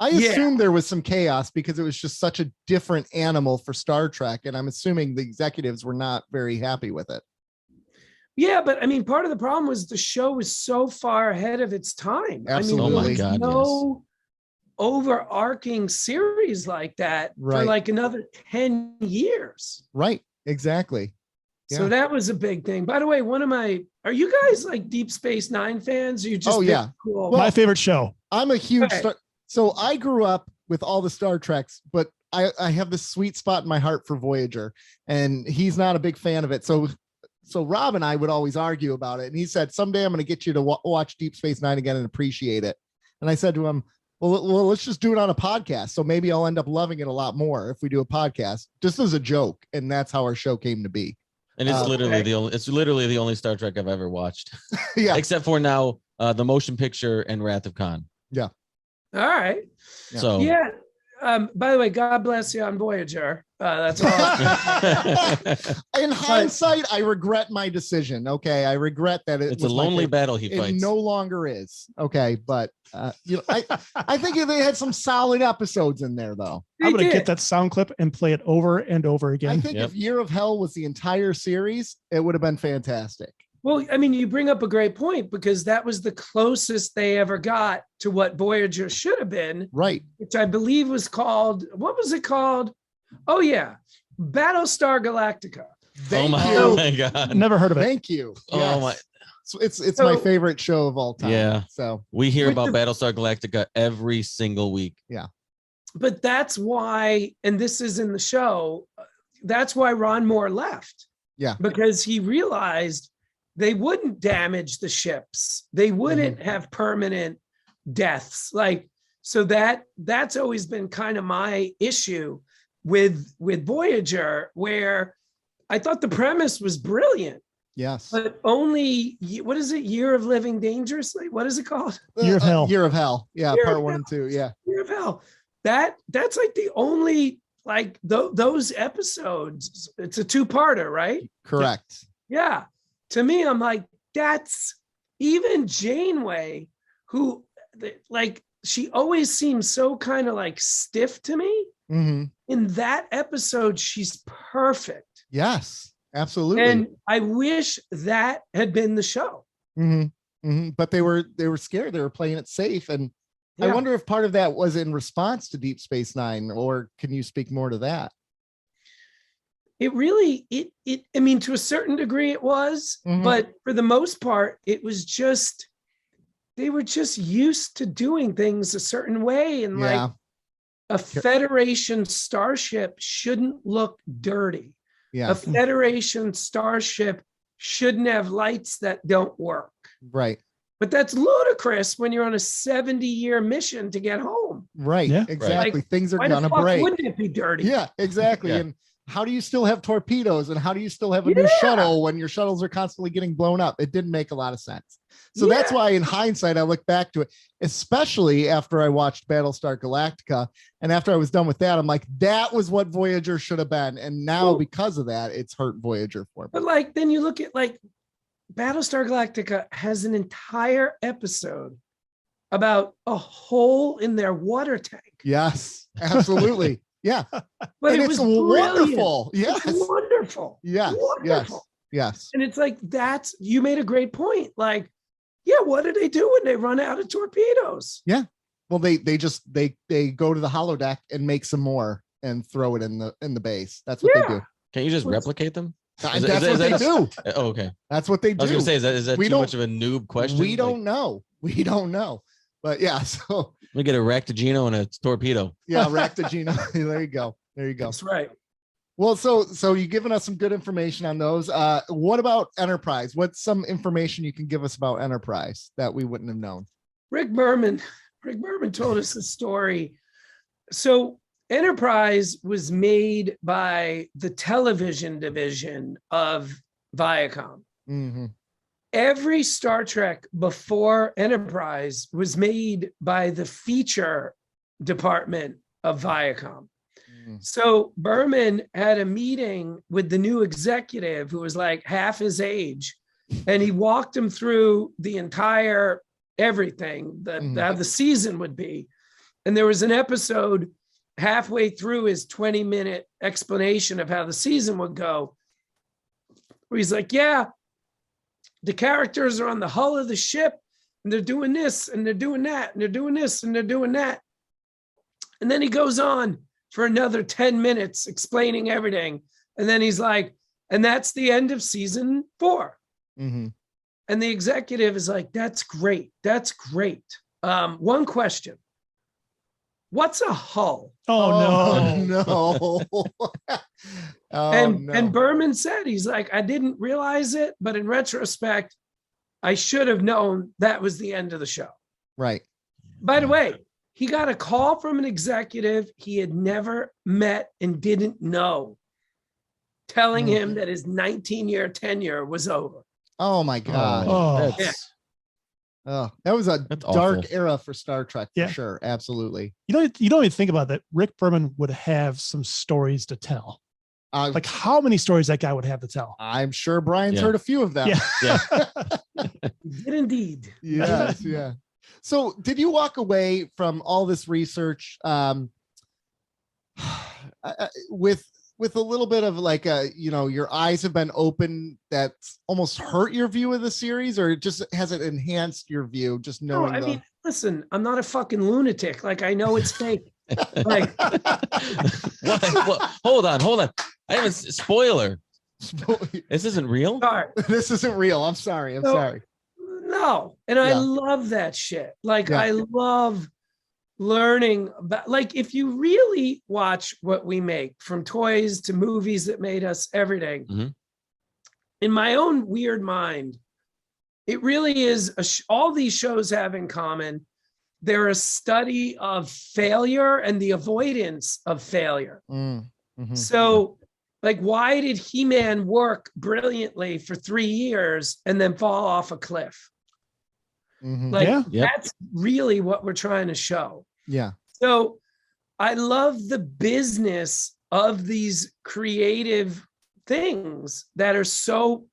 I assumed there was some chaos because it was just such a different animal for Star Trek. And I'm assuming the executives were not very happy with it. Yeah, but I mean, part of the problem was the show was so far ahead of its time. Absolutely. I mean, there was no overarching series like that for like another 10 years. Right. Exactly. Yeah. So that was a big thing. By the way, are you guys like Deep Space Nine fans? Or you just cool? Well, my favorite show. I'm a huge so I grew up with all the Star Treks, but I have this sweet spot in my heart for Voyager, and he's not a big fan of it. So Rob and I would always argue about it. And he said, someday I'm going to get you to watch Deep Space Nine again and appreciate it. And I said to him, well, let's just do it on a podcast. So maybe I'll end up loving it a lot more if we do a podcast, just as a joke. And that's how our show came to be. And it's literally the only Star Trek I've ever watched. Yeah. Except for now, the motion picture and Wrath of Khan. Yeah. All right. So yeah. By the way, God bless you on Voyager. That's all. In hindsight, I regret my decision. Okay, I regret that it's a lonely battle he fights. It no longer is. Okay, but I think they had some solid episodes in there, though. I'm gonna get that sound clip and play it over and over again. I think if Year of Hell was the entire series, it would have been fantastic. Well, I mean, you bring up a great point because that was the closest they ever got to what Voyager should have been. Right. Which I believe was called, what was it called? Oh, yeah. Battlestar Galactica. Oh my God. Never heard of it. Thank you. Oh my. So it's my favorite show of all time. Yeah. So we hear about Battlestar Galactica every single week. Yeah. But that's why, and this is in the show, that's why Ron Moore left. Yeah. Because he realized they wouldn't damage the ships. They wouldn't have permanent deaths. Like, so that's always been kind of my issue with Voyager, where I thought the premise was brilliant. Yes. But only, what is it? Year of Living Dangerously? What is it called? Year of Hell. Year of Hell. Yeah. Year Part of 1 Hell. and 2. Yeah. Year of Hell. That's like the only, like those episodes. It's a two-parter, right? Correct. Yeah. To me, I'm like, that's even Janeway, who like, she always seems so kind of like stiff to me. Mm-hmm. In that episode, she's perfect. Yes, absolutely. And I wish that had been the show. Mm-hmm. Mm-hmm. But they were scared. They were playing it safe. And I wonder if part of that was in response to Deep Space Nine, or can you speak more to that? It really, I mean, to a certain degree it was, but for the most part, it was just, they were just used to doing things a certain way. And like a Federation starship shouldn't look dirty. Yeah. A Federation starship shouldn't have lights that don't work. Right. But that's ludicrous when you're on a 70-year mission to get home. Right. Yeah. Exactly. Like, things are why gonna the fuck break. wouldn't it be dirty? Yeah, exactly. Yeah. And how do you still have torpedoes, and how do you still have a new shuttle when your shuttles are constantly getting blown up? It didn't make a lot of sense. So that's why in hindsight, I look back to it, especially after I watched Battlestar Galactica. And after I was done with that, I'm like, that was what Voyager should have been. And now because of that, it's hurt Voyager for me. But like, then you look at like Battlestar Galactica has an entire episode about a hole in their water tank. Yes, absolutely. Yeah. But and it was wonderful. Brilliant. Yes. It's wonderful. Yes. Wonderful. Yes. And it's like, you made a great point. Like, yeah, what do they do when they run out of torpedoes? Yeah. Well, they go to the holodeck and make some more and throw it in the base. That's what they do. Can't you just replicate them? That's what they do. Oh, okay. That's what they do. I was gonna say, is that too much of a noob question? We don't know. We don't know. But yeah, so we get a Ractagino and a torpedo. Yeah, Ractagino. There you go. There you go. That's right. Well, so you've given us some good information on those. What about Enterprise? What's some information you can give us about Enterprise that we wouldn't have known? Rick Berman told us the story. So Enterprise was made by the television division of Viacom. Mm-hmm. Every Star Trek before Enterprise was made by the feature department of Viacom. So Berman had a meeting with the new executive who was like half his age and he walked him through the entire everything how the season would be. And there was an episode halfway through his 20-minute explanation of how the season would go, where he's like, yeah, the characters are on the hull of the ship and they're doing this and they're doing that and they're doing this and they're doing that. And then he goes on for another 10 minutes explaining everything. And then he's like, and that's the end of season 4. And the executive is like, that's great. That's great. One question. What's a hull? No. And Berman said, he's like, I didn't realize it, but in retrospect, I should have known that was the end of the show. Right. By the way, he got a call from an executive he had never met and didn't know, telling him that his 19-year tenure was over. Oh my God. That was a dark awful era for Star Trek for sure. Absolutely. You don't even think about that. Rick Berman would have some stories to tell. Like how many stories that guy would have to tell. I'm sure Brian's heard a few of them. Yeah. He did indeed. Yes. Yeah. So did you walk away from all this research with a little bit of like your eyes have been open that's almost hurt your view of the series, or just has it enhanced your view just knowing? No, I mean, listen, I'm not a fucking lunatic. Like, I know it's fake. Like, hold on. I have a spoiler. This isn't real. Sorry. This isn't real. I'm sorry. I'm sorry. No. And I love that shit. Like, I love learning about, like, if you really watch what we make, from toys to movies that made us, everything, in my own weird mind, it really is all these shows have in common. They're a study of failure and the avoidance of failure. So, like, why did He-Man work brilliantly for 3 years and then fall off a cliff? Like, that's really what we're trying to show. Yeah. So I love the business of these creative things that are so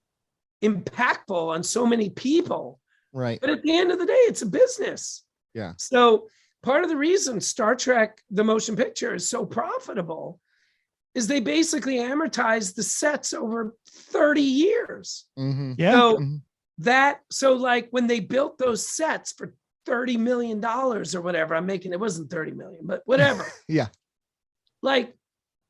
impactful on so many people. Right. But at the end of the day, it's a business. Yeah. So part of the reason Star Trek, the motion picture, is so profitable is they basically amortize the sets over 30 years. Yeah. So like when they built those sets for $30 million or whatever, it wasn't 30 million, but whatever. Yeah. Like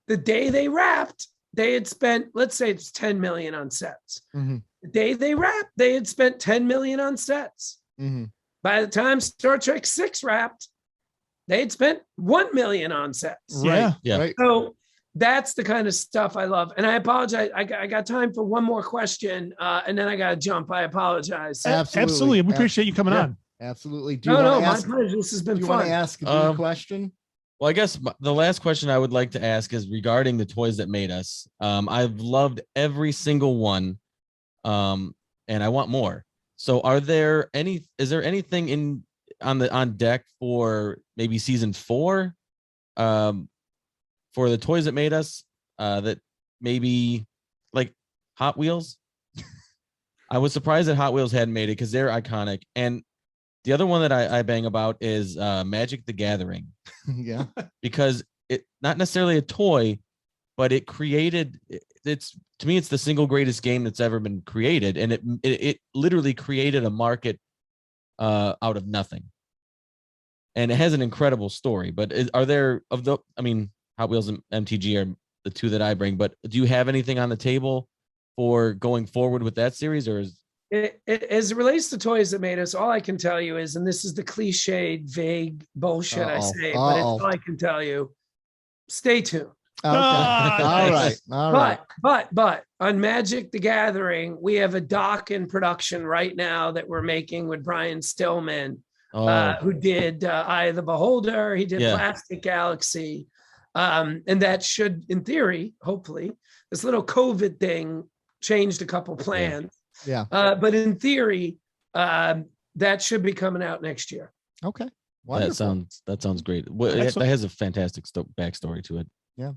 the day they wrapped, they had spent, let's say it's 10 million on sets. The day they wrapped, they had spent 10 million on sets. By the time Star Trek 6 wrapped, they had spent 1 million on sets. Yeah. Right. So that's the kind of stuff I love. And I apologize. I got time for one more question, and then I got to jump. I apologize. Absolutely. We appreciate you coming on. Absolutely. My pleasure. This has been fun. Do you want to ask a question? Well, I guess the last question I would like to ask is regarding the toys that made us. I've loved every single one, and I want more. So, is there anything on deck for maybe season 4, for the toys that made us, that maybe like Hot Wheels? I was surprised that Hot Wheels hadn't made it because they're iconic. And the other one that I bang about is Magic the Gathering. Yeah. Because it not necessarily a toy, but it created, to me, it's the single greatest game that's ever been created. And it literally created a market out of nothing. And it has an incredible story. But Hot Wheels and MTG are the two that I bring. But do you have anything on the table for going forward with that series, or is as it relates to toys that made us, all I can tell you is, and this is the cliched, vague bullshit I say, but it's all I can tell you. Stay tuned. Okay. All right. But on Magic the Gathering, we have a doc in production right now that we're making with Brian Stillman, who did Eye of the Beholder. He did Plastic Galaxy. And that should, in theory, hopefully, this little COVID thing changed a couple plans. Yeah. But in theory, that should be coming out next year. Okay. Wonderful. That sounds great. Well, that has a fantastic backstory to it. Yeah.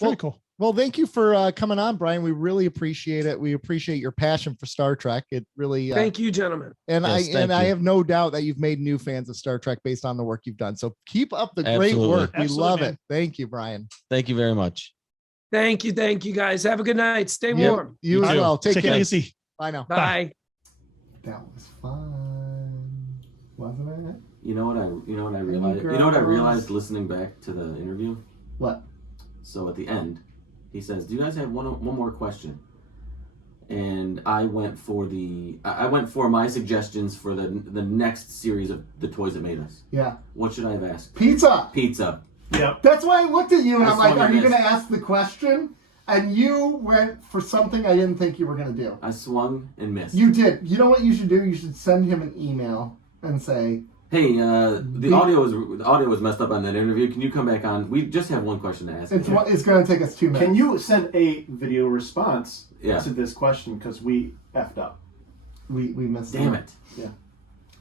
Very cool. Well, thank you for coming on, Brian. We really appreciate it. We appreciate your passion for Star Trek. It really thank you, gentlemen. And I have no doubt that you've made new fans of Star Trek based on the work you've done. So keep up the great work. We love it. Thank you, Brian. Thank you very much. Thank you, guys. Have a good night. Stay warm. You as well. Take care. Easy. Bye now. Bye. That was fun, wasn't it? You know what I realized? You know what I realized listening back to the interview? What? So at the end, he says, "Do you guys have one more question?" And I went for my suggestions for the next series of the Toys That Made Us. Yeah. What should I have asked? Pizza. Yep. That's why I looked at you and I'm like, "Are you miss. going to ask the question?" And you went for something I didn't think you were going to do. I swung and missed. You did. You know what you should do? You should send him an email and say, "Hey, the audio was messed up on that interview. Can you come back on? We just have one question to ask." It's going to take us 2 minutes. Can you send a video response Yeah. to this question? Because we effed up. We missed Damn it. Yeah.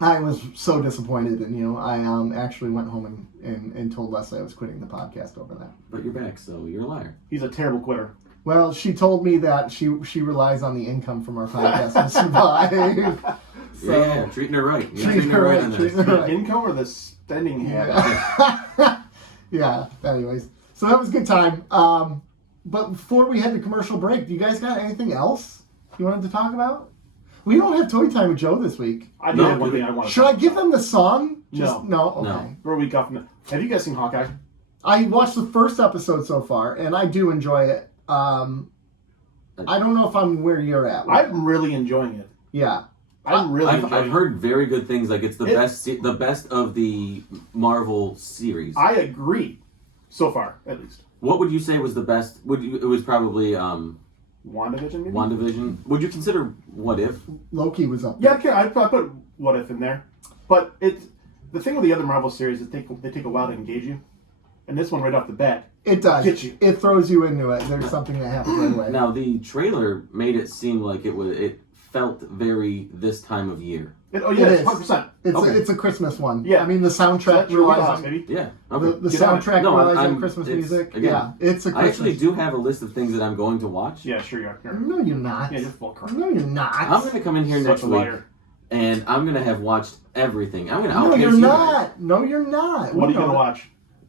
I was so disappointed in you. I actually went home and told Leslie I was quitting the podcast over that. But you're back, so you're a liar. He's a terrible quitter. Well, she told me that she relies on the income from our podcast to survive. So, Yeah, treating her right. You're treating her right. on that. Treating her The right. income or the spending habit? Yeah. Yeah. Anyways, so that was a good time. But before we head to commercial break, do you guys got anything else you wanted to talk about? We don't have Toy Time with Joe this week. I do have one thing I want to Should I give them the song? No. No? Okay. No. We're a week off. Have you guys seen Hawkeye? I watched the first episode so far, and I do enjoy it. I don't know if I'm where you're at. I'm really enjoying it. Yeah. I've heard very good things. Like it's the best of the Marvel series. I agree, so far at least. What would you say was the best? It was probably WandaVision, maybe? WandaVision. Would you consider What If? Loki was up Yeah, there. I'd put What If in there. But the thing with the other Marvel series is they take a while to engage you. And this one, right off the bat, It does. Get you. It throws you into it. There's something that happens right away. Now the trailer made it seem like it felt very this time of year. it's It is. 100%. It's a Christmas one. Yeah. I mean, the soundtrack Your relies wheelhouse, on baby. Yeah. the Okay. Get on it. soundtrack No, relies on I'm- Christmas it's- music. again, Yeah, it's a Christmas. I actually do have a list of things that I'm going to watch. Yeah, sure you are. No, you're not. Yeah, you're full of crap. No, you're not. I'm going to come in here Such next a week liar. and I'm going to have watched everything. I'm going to No, outpace you're you not. No, you're not. What are We you going know to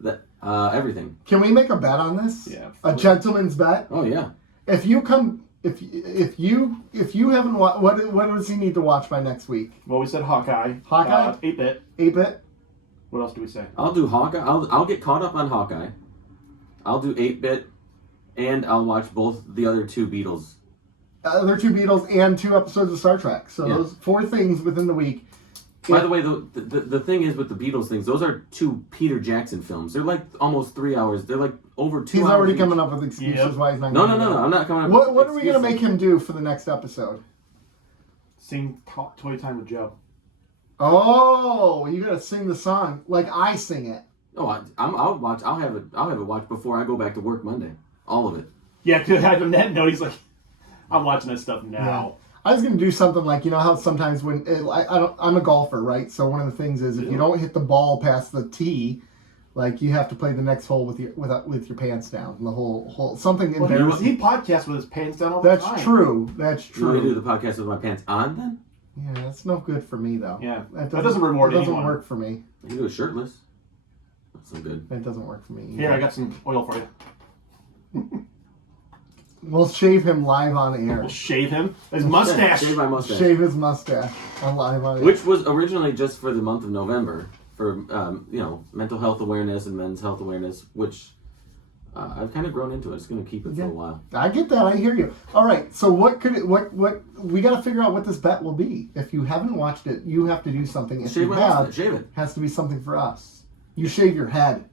that. watch? Everything. Can we make a bet on this? Yeah. A gentleman's bet. Oh yeah. If you haven't watched, what does he need to watch by next week? Well, we said Hawkeye. Hawkeye? 8-bit. 8-bit. What else do we say? I'll do Hawkeye. I'll get caught up on Hawkeye. I'll do 8-bit, and I'll watch both the other two Beatles. Other two Beatles and 2 episodes of Star Trek. So Yeah. those 4 things within the week. By the way, the thing is with the Beatles things, those are 2 Peter Jackson films. They're like almost 3 hours. They're like over 2 He's hours. already each. coming up with excuses Yep. why he's not. No, gonna do that. I'm not coming up. What with are we gonna make excuses. him do for the next episode? Sing Toy Time with Joe. Oh, you gotta sing the song like I sing it. Oh, I'll watch. I'll have it watched before I go back to work Monday. All of it. Yeah, because I have that note. He's like, I'm watching that stuff now. I was gonna do something like, you know how sometimes when I'm a golfer, right? So one of the things is if you don't hit the ball past the tee, like you have to play the next hole with your pants down. The whole something Well, embarrassing. he podcasts with his pants down all the That's time. true. That's You want me to do true. the podcast with my pants on then? Yeah, that's no good for me though. Yeah, that doesn't reward It doesn't anyone. work for me. You can do it shirtless. That's so good. That doesn't work for me. Here, I got some oil for you. We'll shave him live on air. We'll shave him. His mustache. Shave my mustache. Shave his mustache on live on air. Which was originally just for the month of November for mental health awareness and men's health awareness, which I've kind of grown into. I'm just going to keep it for a while. I get that. I hear you. All right. So what we got to figure out what this bet will be. If you haven't watched it, you have to do something. If Shave you my have, mustache. Shave it. has to be something for us. You shave your head.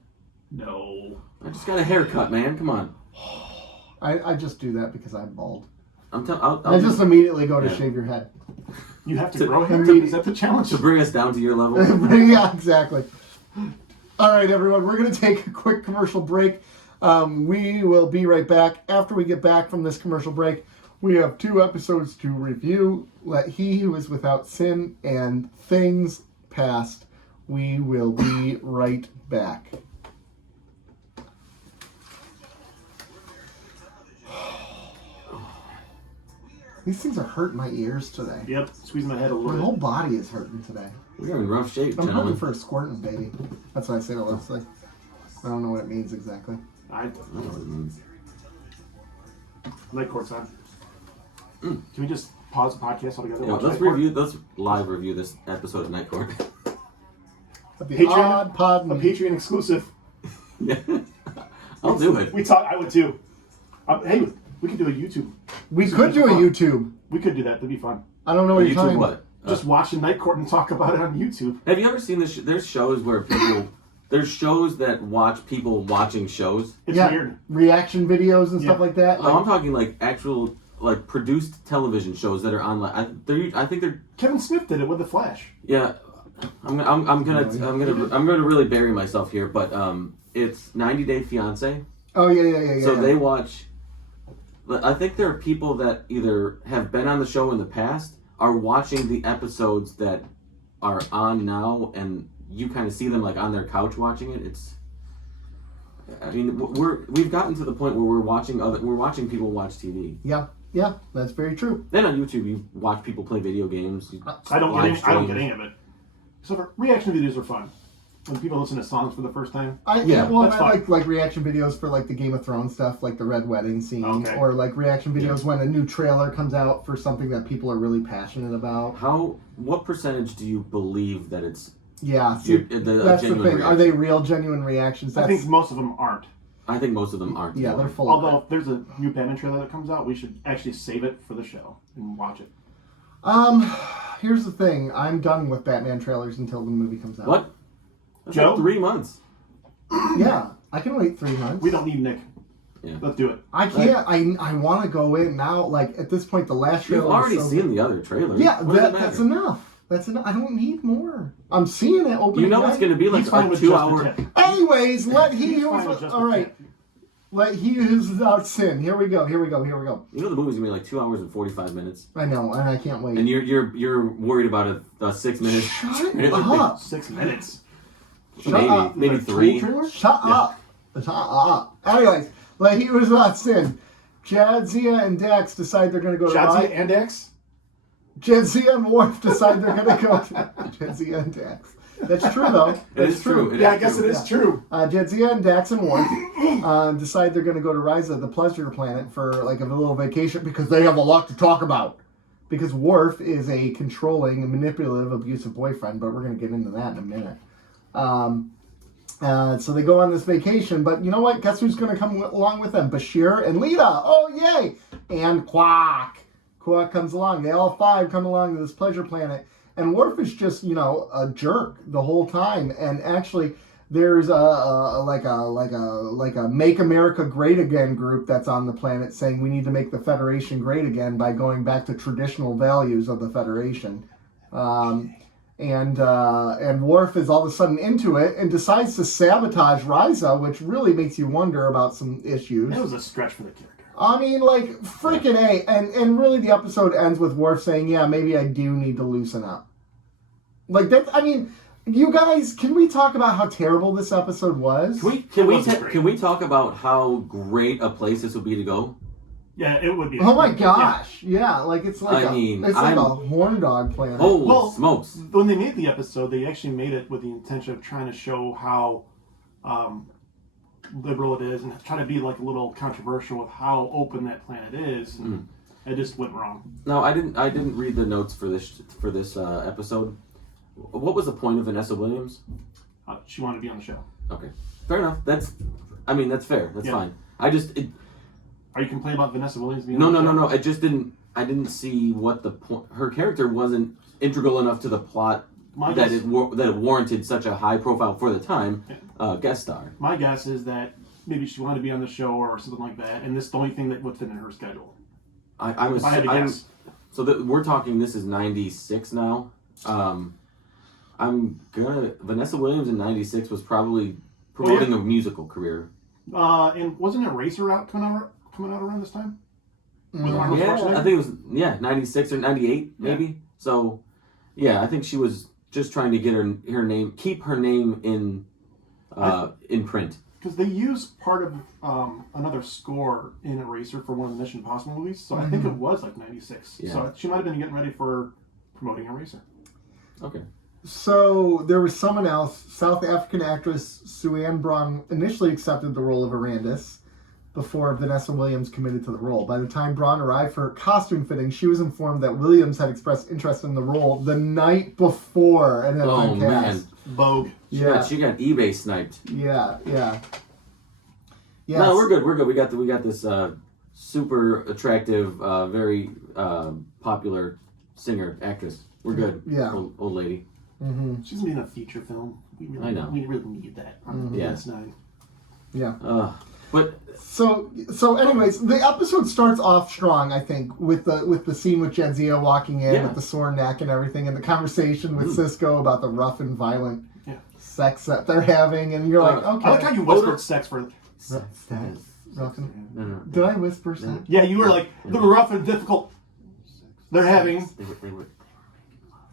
No. I just got a haircut, man. Come on. I just do that because I'm bald. I'll I just immediately go to Yeah. shave your head. You have to To- grow hair? Is that the challenge? to bring us down to your level. Yeah, exactly. All right, everyone. We're going to take a quick commercial break. We will be right back. After we get back from this commercial break, we have 2 episodes to review. Let He Who Is Without Sin and Things Past. We will be right back. These things are hurting my ears today. Yep, squeezing my head a little My bit. whole body is hurting today. We're in rough shape, I'm gentlemen. hoping for a squirting, baby. That's what I say to Leslie. I don't know what it means exactly. I don't know what it means. Night court's on. Can we just pause the podcast altogether? Yeah, watch let's Night Court? let's live review this episode of Night Court. The odd pod. A Patreon exclusive. Yeah. I'll do it. I would too. Hey, we could do a YouTube. We could do a YouTube. We could do that. That'd be fun. I don't know what you're talking YouTube about. what? Just watch the Night Court and talk about it on YouTube. Have you ever seen this? There's shows where people. There's shows that watch people watching shows. It's weird. Reaction videos and stuff like that. No, I'm talking like actual like produced television shows that are online. I think they're. Kevin Smith did it with The Flash. Yeah, I'm gonna really bury myself here, but it's 90 Day Fiance. Oh yeah. So they watch. I think there are people that either have been on the show in the past, are watching the episodes that are on now, and you kind of see them like on their couch watching it. I mean, we've gotten to the point where we're watching people watch TV. Yeah, that's very true. Then on YouTube, you watch people play video games. I don't get any of it. So reaction videos are fun. When people listen to songs for the first time. I like reaction videos for like the Game of Thrones stuff, like the Red Wedding scene, or like reaction videos when a new trailer comes out for something that people are really passionate about. What percentage do you believe that it's? Yeah, see, that's the thing. Reaction. Are they real, genuine reactions? I think most of them aren't. I think most of them aren't. Yeah, they're full. Although if there's a new Batman trailer that comes out, we should actually save it for the show and watch it. Here's the thing. I'm done with Batman trailers until the movie comes out. What? That's Joe? like 3 months. Yeah, I can wait 3 months. We don't need Nick. Yeah. Let's do it. I can't. I want to go in now. Like at this point, the last trailer. You've already seen the other trailer. Yeah, that's enough. That's enough. I don't need more. I'm seeing it opening. You know it's going to be like a 2 hour. Anyways, let he who is all right. Let he who's without sin. Here we go. You know the movie's gonna be like 2 hours and 45 minutes. I know, and I can't wait. And you're worried about a 6 minutes. Shut up. 6 minutes. Maybe 3. Shut up. Anyways, let he who's without sin. Jadzia and Dax decide they're gonna go to Jadzia and Dax? Jadzia and Worf decide they're gonna go to Jadzia and Dax. That's true, though. It's true. Yeah, I guess it is true. Jadzia and Dax and Worf decide they're going to go to Risa, the pleasure planet, for like a little vacation because they have a lot to talk about. Because Worf is a controlling, manipulative, abusive boyfriend, but we're going to get into that in a minute. So they go on this vacation, but you know what? Guess who's going to come along with them? Bashir and Lita. Oh, yay! And Quark. Quark comes along. They all 5 come along to this pleasure planet. And Worf is just, a jerk the whole time. And actually, there's a Make America Great Again group that's on the planet saying we need to make the Federation great again by going back to traditional values of the Federation. And Worf is all of a sudden into it and decides to sabotage Risa, which really makes you wonder about some issues. That was a stretch for the character. I mean, like, freaking A. And really the episode ends with Worf saying, yeah, maybe I do need to loosen up. Like, that, I mean, you guys, can we talk about how terrible this episode was? Can we talk about how great a place this would be to go? Yeah, it would be. Oh my gosh. Yeah, like, it's like a horn dog planet. Holy smokes. When they made the episode, they actually made it with the intention of trying to show how liberal it is and try to be like a little controversial with how open that planet is, and it just went wrong. No, I didn't read the notes for this episode. What was the point of Vanessa Williams? She wanted to be on the show. Okay, fair enough. That's fair. That's fine. Are you complaining about Vanessa Williams being? No. I didn't see what the point. Her character wasn't integral enough to the plot that it warranted such a high profile for the time guest star. My guess is that maybe she wanted to be on the show or something like that, and this is the only thing that would fit in her schedule. I had to guess. So we're talking. This is 96 now. Vanessa Williams in 96 was probably promoting a musical career. And wasn't Eraser coming out around this time? I think it was 96 or 98 maybe. Yeah. So I think she was just trying to get her name, keep her name in print. because they use part of another score in Eraser for one of the Mission Impossible movies, so I think it was like 96. Yeah. So she might have been getting ready for promoting Eraser. Okay. So there was someone else, South African actress Sue-Ann Braun initially accepted the role of Arandis before Vanessa Williams committed to the role. By the time Braun arrived for her costume fitting, she was informed that Williams had expressed interest in the role the night before and had been cast. Vogue. She got eBay sniped. Yeah. No, we're good. We got this super attractive, very popular singer actress. We're good. Yeah. Old lady. Mm-hmm. She's gonna be in a feature film. I know. We really need that on DS9. Yeah. But so anyways, the episode starts off strong, I think, with the scene with Jadzia walking in with the sore neck and everything, and the conversation with Cisco about the rough and violent sex that they're having, and you're like, okay. I like how you whispered sex for rough and, no. Did I whisper sex? Yeah, you were like the rough and difficult they're having. They were.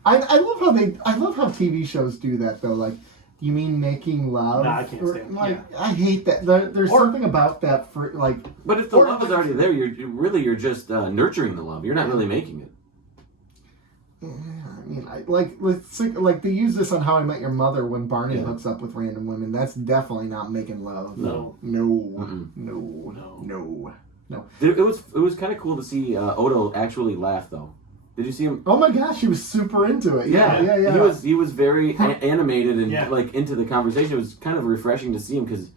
I love how TV shows do that though. Like, you mean making love? Nah, I can't stand it. I hate that. There's something about that for like. But if the love is already there, you're just nurturing the love. You're not really making it. Yeah, I mean, like they use this on How I Met Your Mother when Barney hooks up with random women. That's definitely not making love. No. It was kind of cool to see Odo actually laugh though. Did you see him? Oh my gosh, he was super into it. Yeah. He was very animated and like into the conversation. It was kind of refreshing to see him because,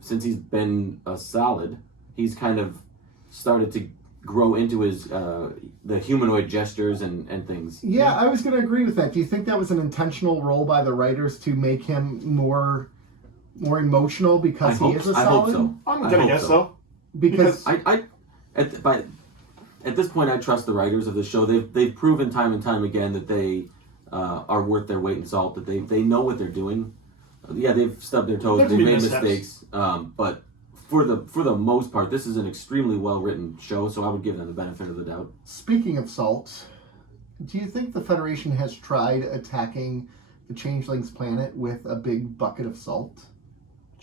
since he's been a solid, he's kind of started to grow into his the humanoid gestures and things. Yeah, I was going to agree with that. Do you think that was an intentional role by the writers to make him more emotional because he is a solid? I hope so. I'm gonna guess so. Because at this point, I trust the writers of the show. They've proven time and time again that they are worth their weight in salt. That they know what they're doing. They've stubbed their toes. They've made mistakes. But for the most part, this is an extremely well written show. So I would give them the benefit of the doubt. Speaking of salt, do you think the Federation has tried attacking the Changelings planet with a big bucket of salt,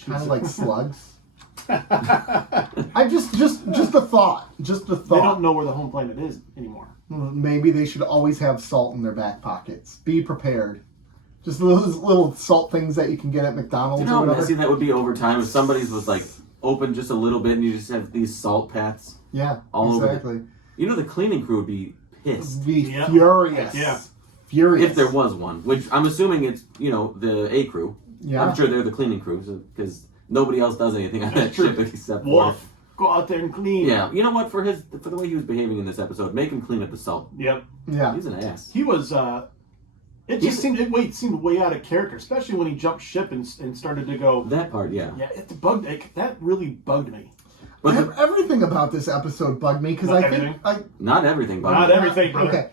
kind of like slugs? I just a thought. Just a thought. They don't know where the home planet is anymore. Maybe they should always have salt in their back pockets. Be prepared. Just little salt things that you can get at McDonald's. Do you know or how whatever. messy that would be over time if somebody's was like open just a little bit and you just have these salt paths? Yeah, all exactly. Over. The cleaning crew would be pissed. Be furious. Yeah. Furious. If there was one, which I'm assuming it's the A crew. Yeah. I'm sure they're the cleaning crew because nobody else does anything on that ship except Worf. Go out there and clean. Yeah, you know what? For the way he was behaving in this episode, make him clean up the salt. Yep. Yeah. He's an ass. He was. It seemed way out of character, especially when he jumped ship and started to go. That part, yeah. Yeah, that really bugged me. But everything about this episode bugged me because not everything. Bugged Not me. everything, brother. Okay.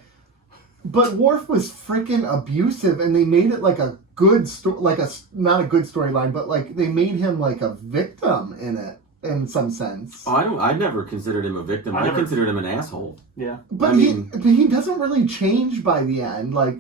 But Worf was freaking abusive, and they made it like a good not a good storyline, but like they made him like a victim in it in some sense. Oh, I never considered him a victim. I considered him an asshole. Yeah. But he doesn't really change by the end. Like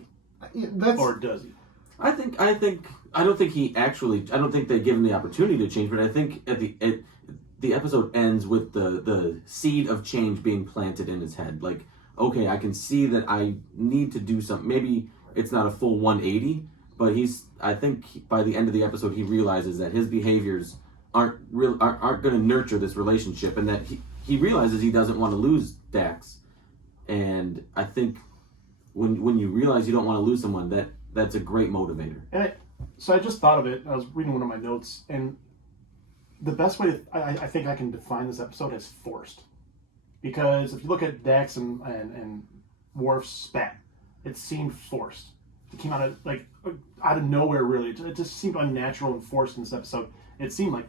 that's or does he? I don't think they give him the opportunity to change, but I think the episode ends with the seed of change being planted in his head. Like, okay, I can see that I need to do something. Maybe it's not a full 180, but I think by the end of the episode he realizes that his behaviors aren't going to nurture this relationship, and that he realizes he doesn't want to lose Dax. And I think when you realize you don't want to lose someone, that's a great motivator. And so I just thought of it. I was reading one of my notes, and the best way I think I can define this episode as forced. Because if you look at Dax and Worf's spat, it seemed forced. It came out of nowhere, really. It just seemed unnatural and forced in this episode. It seemed like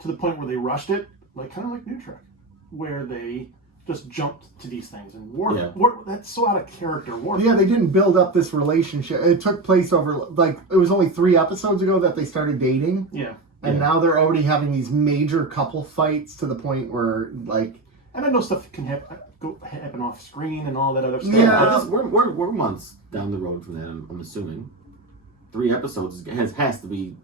to the point where they rushed it, like kind of like New Trek, where they just jumped to these things. And Worf, that's so out of character. Worf, they didn't build up this relationship. It took place over it was only 3 episodes ago that they started dating. Yeah. And now they're already having these major couple fights to the point where And I know stuff can happen off screen and all that other stuff. Yeah. We're months down the road from that. I'm assuming 3 episodes has to be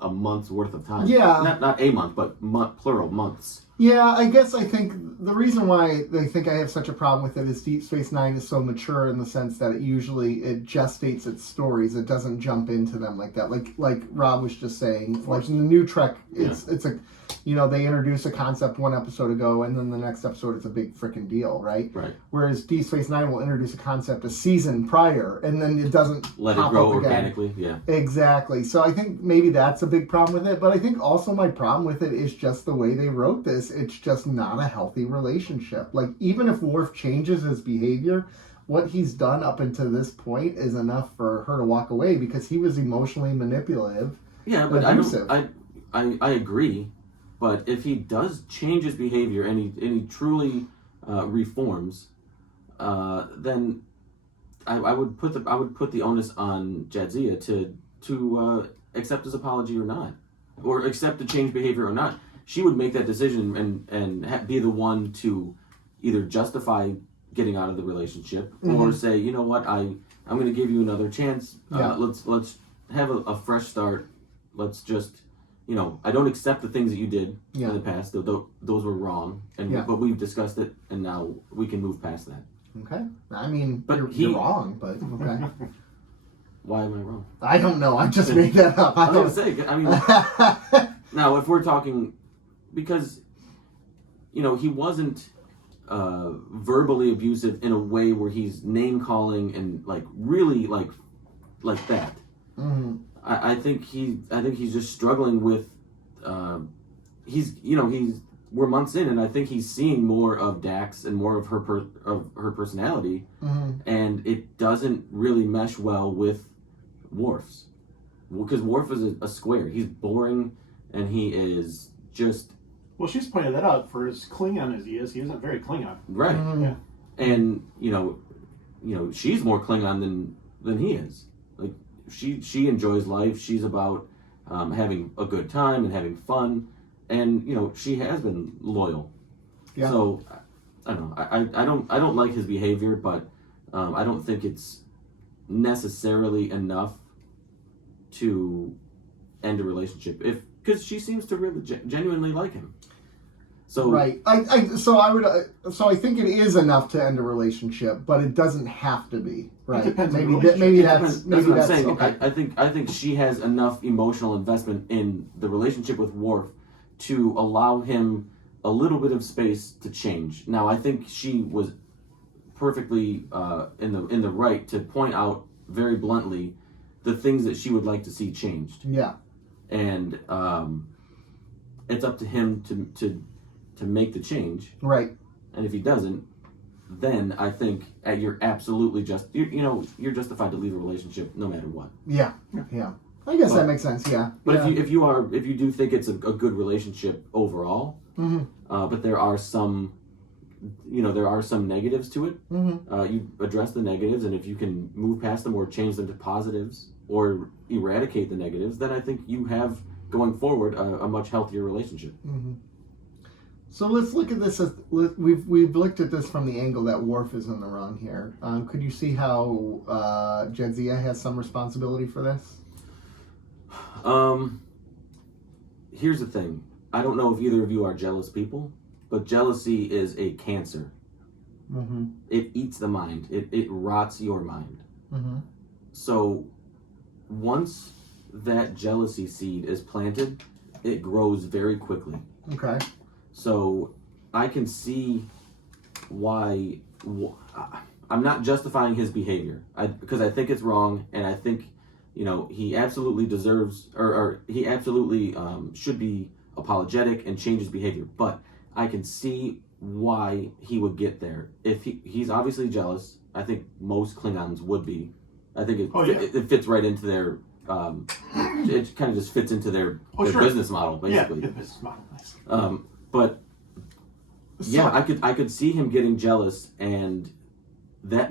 a month's worth of time. Yeah. Not a month, but plural months. Yeah, I guess I think the reason why they think I have such a problem with it is Deep Space Nine is so mature in the sense that it gestates its stories. It doesn't jump into them like that. Like Rob was just saying, like in the new Trek, it's a, they introduce a concept one episode ago, and then the next episode it's a big freaking deal, right? Right. Whereas Deep Space Nine will introduce a concept a season prior, and then it doesn't let pop it grow up again. organically. Yeah. Exactly. So I think maybe that's a big problem with it, but I think also my problem with it is just the way they wrote this. It's just not a healthy relationship. Like, even if Worf changes his behavior, what he's done up until this point is enough for her to walk away because he was emotionally manipulative. Yeah, but abusive. I agree. But if he does change his behavior and he truly reforms, then I would put the onus on Jadzia to accept his apology or not, or accept the change behavior or not. She would make that decision and be the one to either justify getting out of the relationship or say, you know what, I'm going to give you another chance. Let's have a fresh start. Let's just, I don't accept the things that you did in the past. Those were wrong, but we've discussed it, and now we can move past that. Okay. I mean, but you're wrong, but okay. Why am I wrong? I don't know. I just made that up. I was going to say, I mean, now if we're talking, because, he wasn't verbally abusive in a way where he's name calling and like really like that. Mm-hmm. I think he's just struggling with, we're months in, and I think he's seeing more of Dax and more of her personality, and it doesn't really mesh well with Worf's, because Worf is a square. He's boring, and he is just. Well, she's pointed that out for as Klingon as he is. He isn't very Klingon, right? Yeah, and she's more Klingon than he is. Like she enjoys life. She's about having a good time and having fun. And she has been loyal. Yeah. So I don't know. I don't like his behavior, but I don't think it's necessarily enough to end a relationship. Because she seems to really genuinely like him. So right. So I think it is enough to end a relationship, but it doesn't have to be. Right. It depends. Maybe that's what I'm saying. Okay. I think she has enough emotional investment in the relationship with Worf to allow him a little bit of space to change. Now, I think she was perfectly in the right to point out very bluntly the things that she would like to see changed. Yeah. And it's up to him to make the change. Right. And if he doesn't, then I think you're absolutely you're justified to leave a relationship no matter what. Yeah. Yeah. I guess that makes sense. Yeah. But yeah. if you do think it's a good relationship overall, but there are some negatives to it. You address the negatives, and if you can move past them or change them to positives or eradicate the negatives, then I think you have going forward a much healthier relationship. So let's look at this. We've looked at this from the angle that Worf is in the wrong here. Could you see how Jadzia has some responsibility for this? Here's the thing. I don't know if either of you are jealous people, but jealousy is a cancer. It eats the mind. It rots your mind. So once that jealousy seed is planted, it grows very quickly. Okay. So I can see why. I'm not justifying his behavior because I think it's wrong, and I think he absolutely deserves or he absolutely should be apologetic and change his behavior. But I can see why he would get there. If he's obviously jealous, I think most Klingons would be. I think it fits right into their. It kind of just fits into their business model, basically. Yeah, business model. Nice. But I could see him getting jealous, and that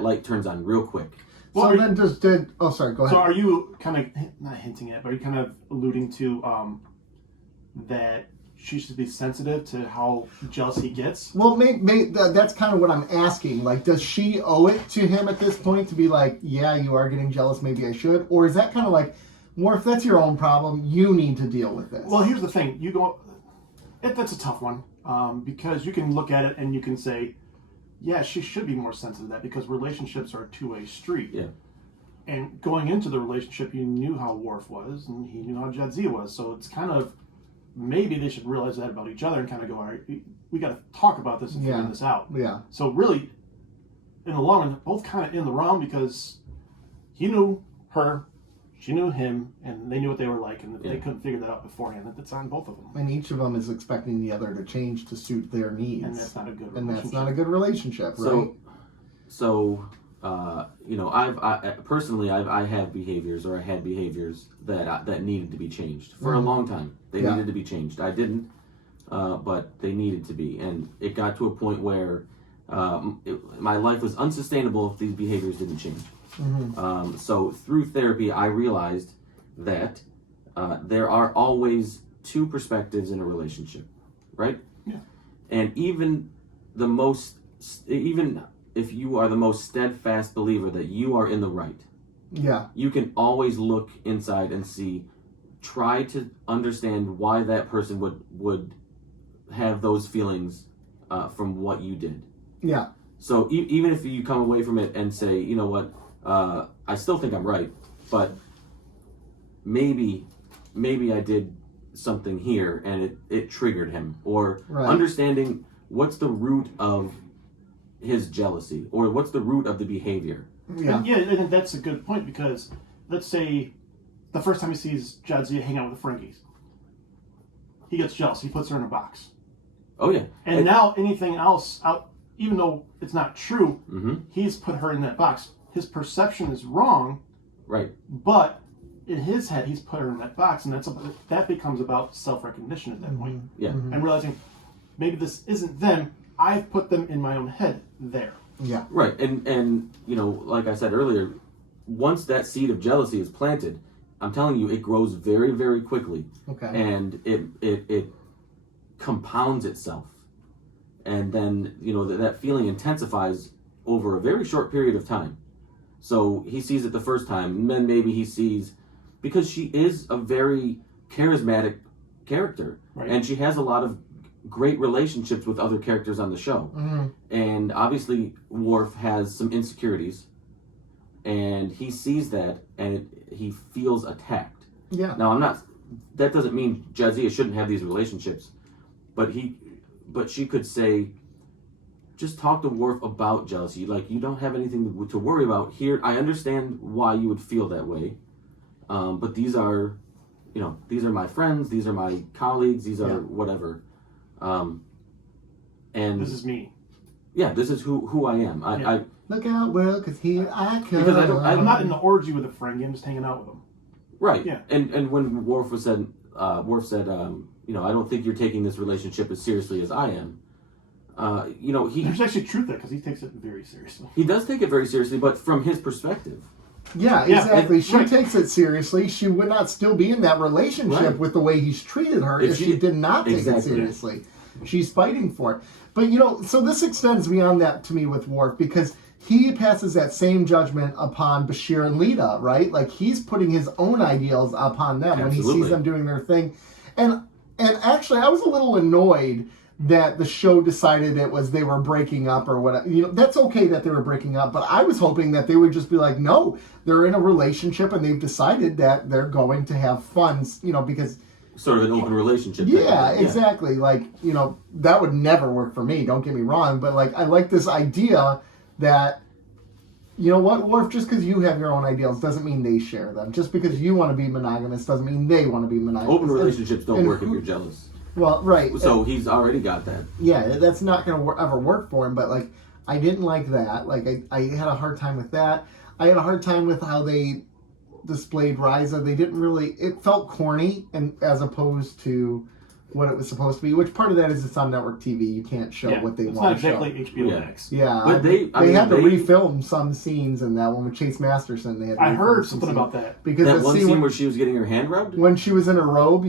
light turns on real quick. Well, sorry, go ahead. So are you kind of not hinting at, but are you kind of alluding to that she should be sensitive to how jealous he gets? Well, that's kind of what I'm asking. Like, does she owe it to him at this point to be like, yeah, you are getting jealous, maybe I should? Or is that kind of like Worf, that's your own problem. You need to deal with this. Well, here's the thing. That's a tough one because you can look at it and you can say, yeah, she should be more sensitive to that because relationships are a two-way street. Yeah. And going into the relationship, you knew how Worf was and he knew how Jadzia was. So it's kind of, maybe they should realize that about each other and kind of go, all right, we got to talk about this and figure this out. Yeah. So really, in the long run, both kind of in the wrong because he knew her, she knew him, and they knew what they were like, and if they couldn't figure that out beforehand, that's on both of them. And each of them is expecting the other to change to suit their needs. And that's not a good relationship. And that's not a good relationship, right? So I have behaviors, or I had behaviors that needed to be changed for a long time. They needed to be changed. I didn't, but they needed to be, and it got to a point where my life was unsustainable if these behaviors didn't change. So through therapy, I realized that there are always two perspectives in a relationship, right? Yeah. And even if you are the most steadfast believer that you are in the right, you can always look inside and try to understand why that person would have those feelings from what you did. Yeah. So even if you come away from it and say, you know what, I still think I'm right, but maybe I did something here and it triggered him, or understanding what's the root of his jealousy, or what's the root of the behavior. And that's a good point, because let's say the first time he sees Jadzia hang out with the Ferengis, he gets jealous. He puts her in a box. Oh yeah. And now anything else out, even though it's not true, he's put her in that box. His perception is wrong, right? But in his head, he's put her in that box, and that becomes about self-recognition at that point. Yeah. And realizing maybe this isn't them. I've put them in my own head there. Yeah. Right. And like I said earlier, once that seed of jealousy is planted, I'm telling you, it grows very, very quickly. Okay. And it compounds itself, and then that feeling intensifies over a very short period of time. So he sees it the first time, and then maybe he sees, because she is a very charismatic character, and she has a lot of great relationships with other characters on the show. And obviously Worf has some insecurities, and he sees that, and he feels attacked. Yeah. Now that doesn't mean Jadzia shouldn't have these relationships, but she could say, just talk to Worf about jealousy. Like, you don't have anything to worry about here. I understand why you would feel that way, but these are my friends. These are my colleagues. These are whatever. And this is me. Yeah, this is who I am. I look out, world, because here I come. Because I'm not in the orgy with a Ferengi. I'm just hanging out with them. Right. Yeah. And when Worf said, I don't think you're taking this relationship as seriously as I am. There's actually truth there, because he takes it very seriously. He does take it very seriously, but from his perspective. Yeah, exactly. She takes it seriously. She would not still be in that relationship with the way he's treated her if she did not take it seriously. She's fighting for it. But, so this extends beyond that to me with Worf, because he passes that same judgment upon Bashir and Lita, right? Like, he's putting his own ideals upon them when he sees them doing their thing. And actually, I was a little annoyed that the show decided they were breaking up or whatever. That's okay that they were breaking up, but I was hoping that they would just be like, no, they're in a relationship and they've decided that they're going to have fun, because... Sort of an open relationship. Yeah, exactly. Like, that would never work for me, don't get me wrong, but like, I like this idea that, you know what, Worf, just because you have your own ideals doesn't mean they share them. Just because you want to be monogamous doesn't mean they want to be monogamous. Open relationships don't work if you're jealous. Well, right. So he's already got that. Yeah, that's not going to ever work for him, but like, I didn't like that. Like, I had a hard time with that. I had a hard time with how they displayed Ryza. They didn't really, it felt corny, and as opposed to what it was supposed to be, which part of that is it's on network TV. You can't show what they want to show. It's not exactly HBO Max. Yeah, but they had to refilm some scenes in that one with Chase Masterson. They had I heard something about that. Because that one scene where she was getting her hand rubbed? When she was in her robe,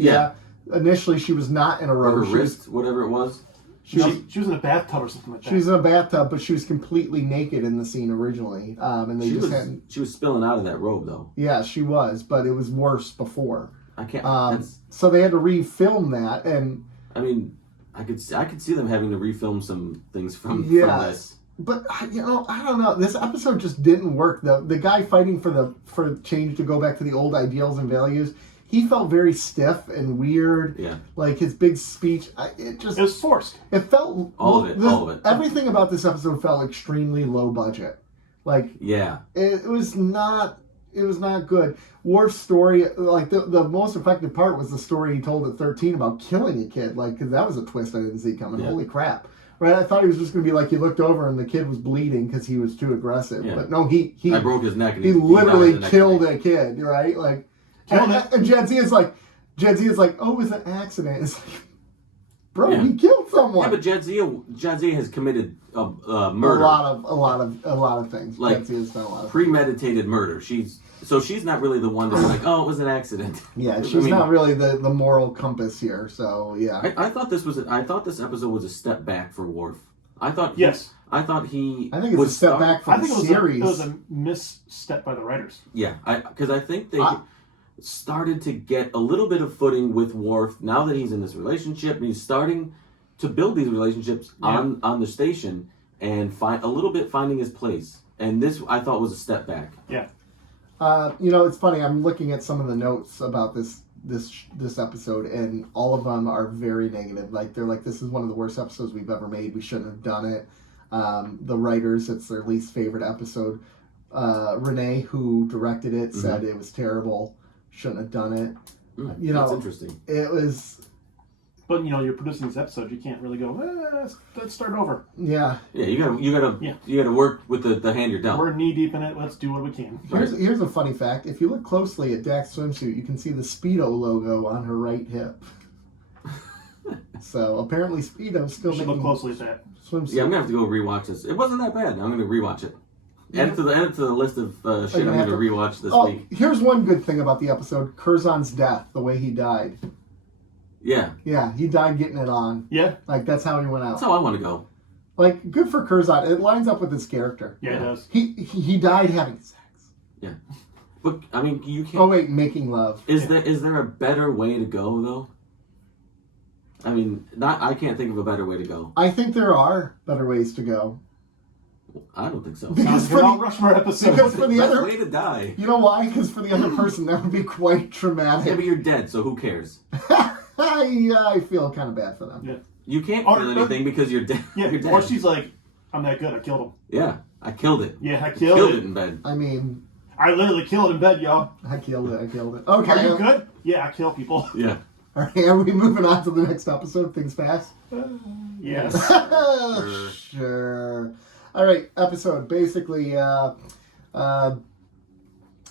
initially she was not in a robe. Or her wrist, whatever it was. She was in a bathtub or something like that. She was in a bathtub, but she was completely naked in the scene originally. And they she was spilling out of that robe, though. Yeah, she was, but it was worse before. I can't. So they had to refilm that, and I mean, I could see them having to refilm some things from this. But I don't know. This episode just didn't work. The guy fighting for change to go back to the old ideals and values, he felt very stiff and weird. Yeah. Like his big speech, it was forced. It felt all of it. Everything about this episode felt extremely low budget. Like it was not good. Worf's story, like the most effective part was the story he told at 13 about killing a kid. Like, because that was a twist I didn't see coming. Holy crap. Right, I thought he was just going to be like, he looked over and the kid was bleeding because he was too aggressive. Yeah. But no, I broke his neck. And he literally killed a kid, right? Like, and Jadzia is like, oh, it was an accident. It's like, bro, he killed someone. Yeah, but Jadzia has committed murder. A lot of things. Like Jadzia's done a lot of premeditated murder. She's not really the one that's like, oh, it was an accident. Yeah, she's not really the moral compass here. So yeah, I thought this episode was a step back for Worf. I thought I think it's a step back for the series. It was a misstep by the writers. Yeah, because I think they started to get a little bit of footing with Worf now that he's in this relationship, and he's starting to build these relationships on the station and finding his place. And this I thought was a step back. Yeah. It's funny. I'm looking at some of the notes about this episode, and all of them are very negative. Like, they're like, this is one of the worst episodes we've ever made. We shouldn't have done it. The writers, it's their least favorite episode. Renee, who directed it, said it was terrible. Shouldn't have done it. That's interesting. It was. But you're producing these episodes. You can't really go. Let's start over. Yeah. Yeah, you gotta work with the hand you're dealt. We're knee deep in it. Let's do what we can. Here's a funny fact. If you look closely at Dak's swimsuit, you can see the Speedo logo on her right hip. So apparently Speedo's still making. Look closely at that swimsuit. Yeah, I'm gonna have to go rewatch this. It wasn't that bad. I'm gonna rewatch it. Add it to the list of shit I'm gonna rewatch this week. Here's one good thing about the episode: Curzon's death, the way he died. Yeah. Yeah, he died getting it on. Yeah. Like, that's how he went out. That's how I want to go. Like, good for Curzon. It lines up with his character. Yeah, it does. He died having sex. Yeah. But, I mean, you can't... Oh, wait, making love. Is there a better way to go, though? I mean, I can't think of a better way to go. I think there are better ways to go. I don't think so. Because for Mount Rushmore episode. Because for the other way to die. You know why? Because for the other person, that would be quite traumatic. Yeah, but you're dead, so who cares? I feel kind of bad for them. Yeah. You can't feel anything because you're dead. Yeah, you're dead. Or she's like, I'm that good. I killed him. Yeah, I killed it. Yeah, I killed it in bed. I mean, I literally killed in bed, y'all. I killed it. Okay. Are you good? Yeah, I kill people. Yeah. All right, are we moving on to the next episode? Things fast? Yes. Sure. All right, episode. Basically, the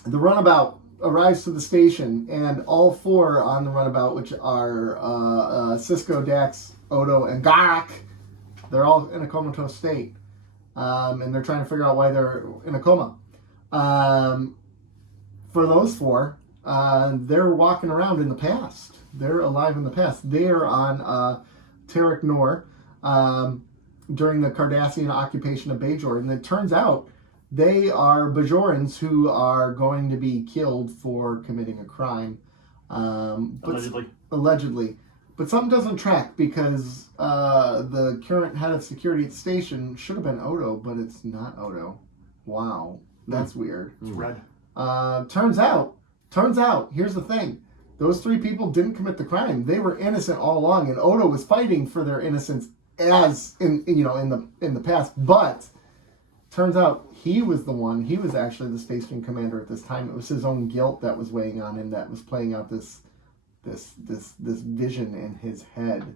runabout arrives to the station, and all four on the runabout, which are Cisco, Dax, Odo, and Garak, they're all in a comatose state. And they're trying to figure out why they're in a coma. For those four, they're walking around in the past. They're alive in the past. They are on Terek Nor during the Cardassian occupation of Bajor. And it turns out they are Bajorans who are going to be killed for committing a crime. Allegedly. But something doesn't track because the current head of security at the station should have been Odo, but it's not Odo. Wow. That's weird. It's red. Turns out, here's the thing. Those three people didn't commit the crime. They were innocent all along, and Odo was fighting for their innocence as in the past. But turns out he was the one. He was actually the station commander at this time. It was his own guilt that was weighing on him, that was playing out this vision in his head,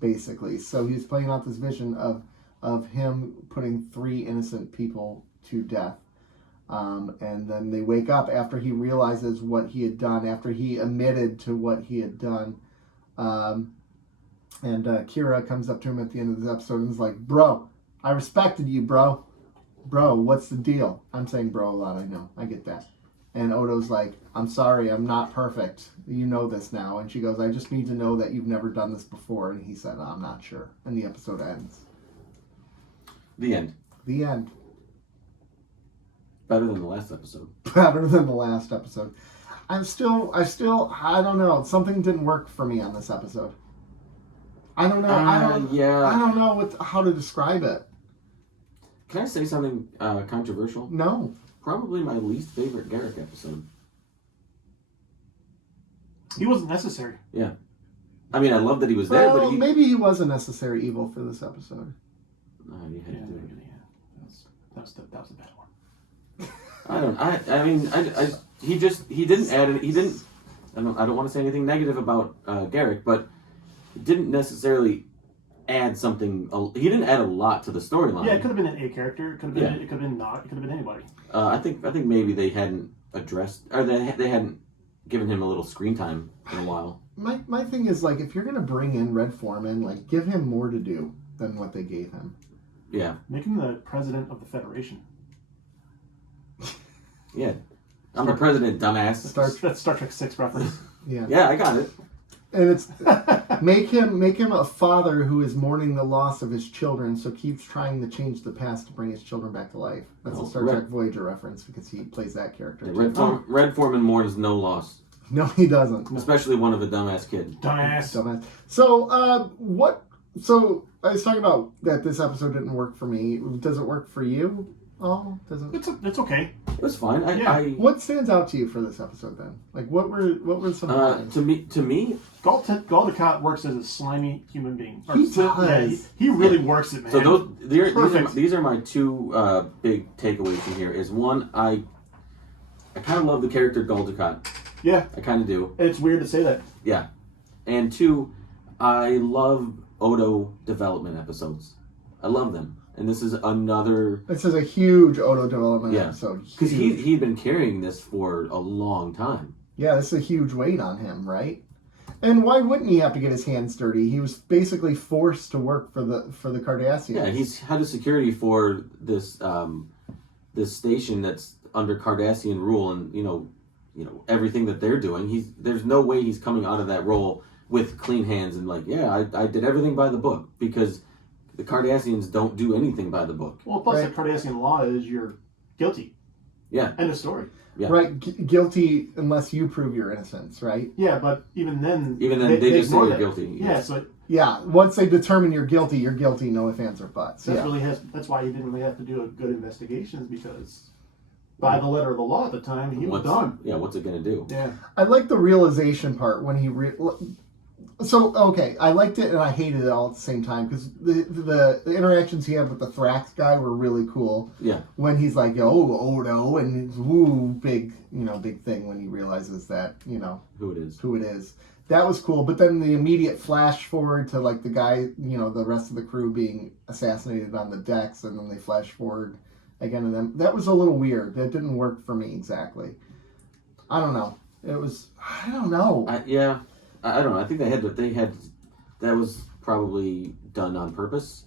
basically. So he's playing out this vision of him putting three innocent people to death. And then they wake up after he realizes what he had done, after he admitted to what he had done. And Kira comes up to him at the end of this episode and is like, bro, I respected you, bro. Bro, what's the deal? I'm saying bro a lot, I know. I get that. And Odo's like, I'm sorry, I'm not perfect. You know this now. And she goes, I just need to know that you've never done this before. And he said, I'm not sure. And the episode ends. The end. The end. Better than the last episode. Better than the last episode. I don't know. Something didn't work for me on this episode. I don't know. I don't know how to describe it. Can I say something controversial? No. Probably my least favorite Garrick episode. He wasn't necessary. Yeah. I mean, I love that he was there, but maybe he was a necessary evil for this episode. You had to do it. That was the bad one. I don't want to say anything negative about Garrick, but he didn't necessarily add something. He didn't add a lot to the storyline. Yeah, it could have been an A character. It could have been. It could have been not. It could have been anybody. I think maybe they hadn't addressed, or they hadn't given him a little screen time in a while. My thing is, like, if you're gonna bring in Red Foreman, like, give him more to do than what they gave him. Yeah. Make him the president of the Federation. Yeah. I'm the president, dumbass. That's Star Trek 6 reference. Yeah. Yeah, I got it. And it's make him a father who is mourning the loss of his children, so keeps trying to change the past to bring his children back to life. That's a Star Trek Voyager reference because he plays that character. Yeah, Red Foreman mourns no loss. No, he doesn't. Especially one of a dumbass kid. Dumbass. So, what? So I was talking about that this episode didn't work for me. Does it work for you? Oh, doesn't. It's okay. It was fine. What stands out to you for this episode then? Like, what were some? To me, Gul Dukat works as a slimy human being. He does. Yeah, he really works it, man. So these are my two big takeaways from here. Is one, I kind of love the character Gul Dukat. Yeah, I kind of do. It's weird to say that. Yeah, and two, I love Odo development episodes. I love them. And this is another... This is a huge Odo development episode. Because he'd been carrying this for a long time. Yeah, this is a huge weight on him, right? And why wouldn't he have to get his hands dirty? He was basically forced to work for the Cardassians. Yeah, he's head of security for this this station that's under Cardassian rule, and you know everything that they're doing. There's no way he's coming out of that role with clean hands and like, yeah, I did everything by the book, because the Cardassians don't do anything by the book. Well, plus the Cardassian law is you're guilty. Yeah. End of story. Yeah. Right, guilty unless you prove your innocence, right? Yeah, but even then they just say you're guilty. Yeah, so once they determine you're guilty, no ifs, ands, or buts. That's why he didn't really have to do a good investigations, because by the letter of the law at the time, he was done. Yeah, what's it going to do? Yeah. I like the realization part when he... I liked it and I hated it all at the same time, because the interactions he had with the Thrax guy were really cool. Yeah. When he's like, oh, Odo, and it's big thing when he realizes that, who it is. That was cool. But then the immediate flash forward to like the guy, the rest of the crew being assassinated on the decks, and then they flash forward again to them. That was a little weird. That didn't work for me exactly. I don't know. I don't know. I don't know. I think that was probably done on purpose.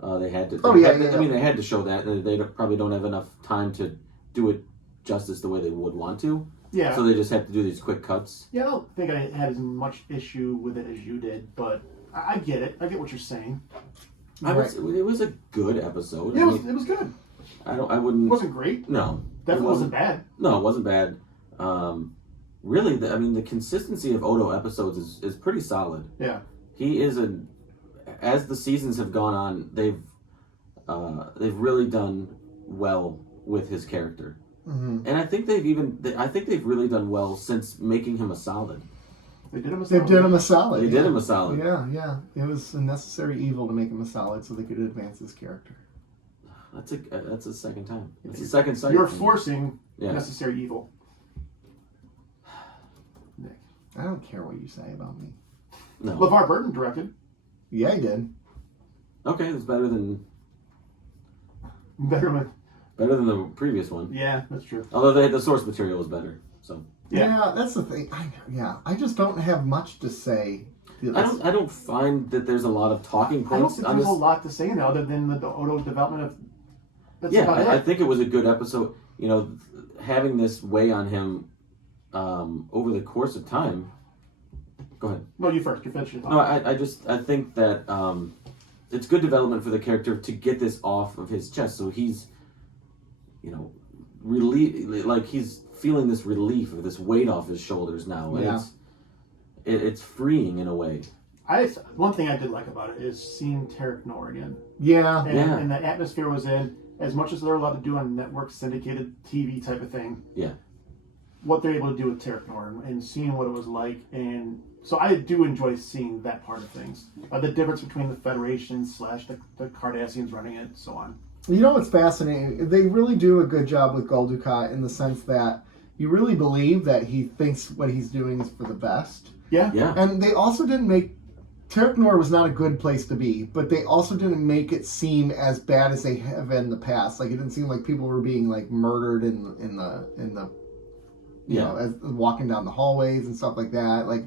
They had to. I mean, they had to show that. They probably don't have enough time to do it justice the way they would want to. Yeah. So they just have to do these quick cuts. Yeah, I don't think I had as much issue with it as you did, but I get it. I get what you're saying. It was a good episode. Yeah, it was good. I wouldn't. It wasn't great. No. Definitely wasn't bad. No, it wasn't bad. Really, the consistency of Odo episodes is pretty solid. Yeah. He is as the seasons have gone on, they've really done well with his character. Mm-hmm. And I think they've really done well since making him a solid. They did him a solid. They did him a solid. Yeah. It was a necessary evil to make him a solid so they could advance his character. That's a second time. It's the second cycle. You're forcing necessary evil. Nick, I don't care what you say about me. No. LeVar Burton directed. Yeah, he did. Okay, it's better than the the previous one. Yeah, that's true. Although the source material was better. So yeah, that's the thing. I just don't have much to say. I don't find that there's a lot of talking points. I don't think there's a lot to say now other than the Odo development of. I think it was a good episode. having this weigh on him over the course of time. Go ahead. No, you first. You finish your thought. No, I think that it's good development for the character to get this off of his chest, so he's, like he's feeling this relief of this weight off his shoulders now, and it's freeing in a way. One thing I did like about it is seeing Tarek Noor again. Yeah. And the atmosphere was in, as much as they're allowed to do on network syndicated TV type of thing. Yeah. What they're able to do with Tarek Noor and seeing what it was like. And so I do enjoy seeing that part of things. The difference between the Federation / the Cardassians running it, so on. You know what's fascinating? They really do a good job with Gul Dukat in the sense that you really believe that he thinks what he's doing is for the best. Yeah. Yeah. And they also didn't make... Tarek Noor was not a good place to be, but they also didn't make it seem as bad as they have in the past. Like, it didn't seem like people were being, like, murdered in the you know, as walking down the hallways and stuff like that. Like,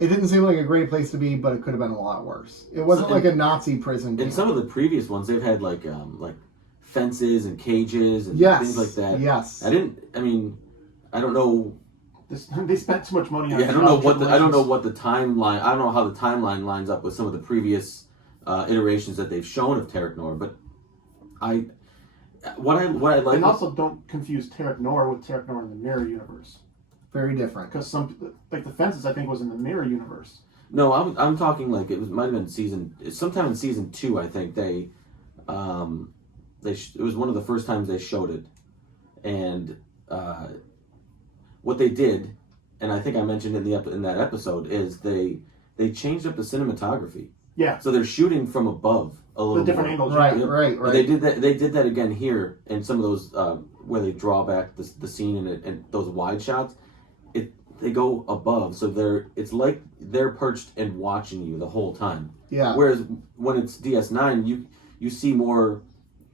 it didn't seem like a great place to be, but it could have been a lot worse. It wasn't like a Nazi prison. In some of the previous ones, they've had like fences and cages and things like that. Yes. I don't know. They spent too much money on. Yeah, I don't know what the timeline. I don't know how the timeline lines up with some of the previous iterations that they've shown of Tarek Noor. But what I like. And also, don't confuse Tarek Noor with Tarek Noor in the Mirror universe. Very different. Because the fences, I think, was in the Mirror universe. No, I'm talking like it might have been sometime in season 2. I think it was one of the first times they showed it, and what they did, and I think I mentioned in that episode, is they changed up the cinematography. Yeah. So they're shooting from above a little the different more. angles. Right. They did that. They did that again here in some of those where they draw back the scene and those wide shots. They go above, so it's like they're perched and watching you the whole time. Yeah. Whereas when it's DS9, you see more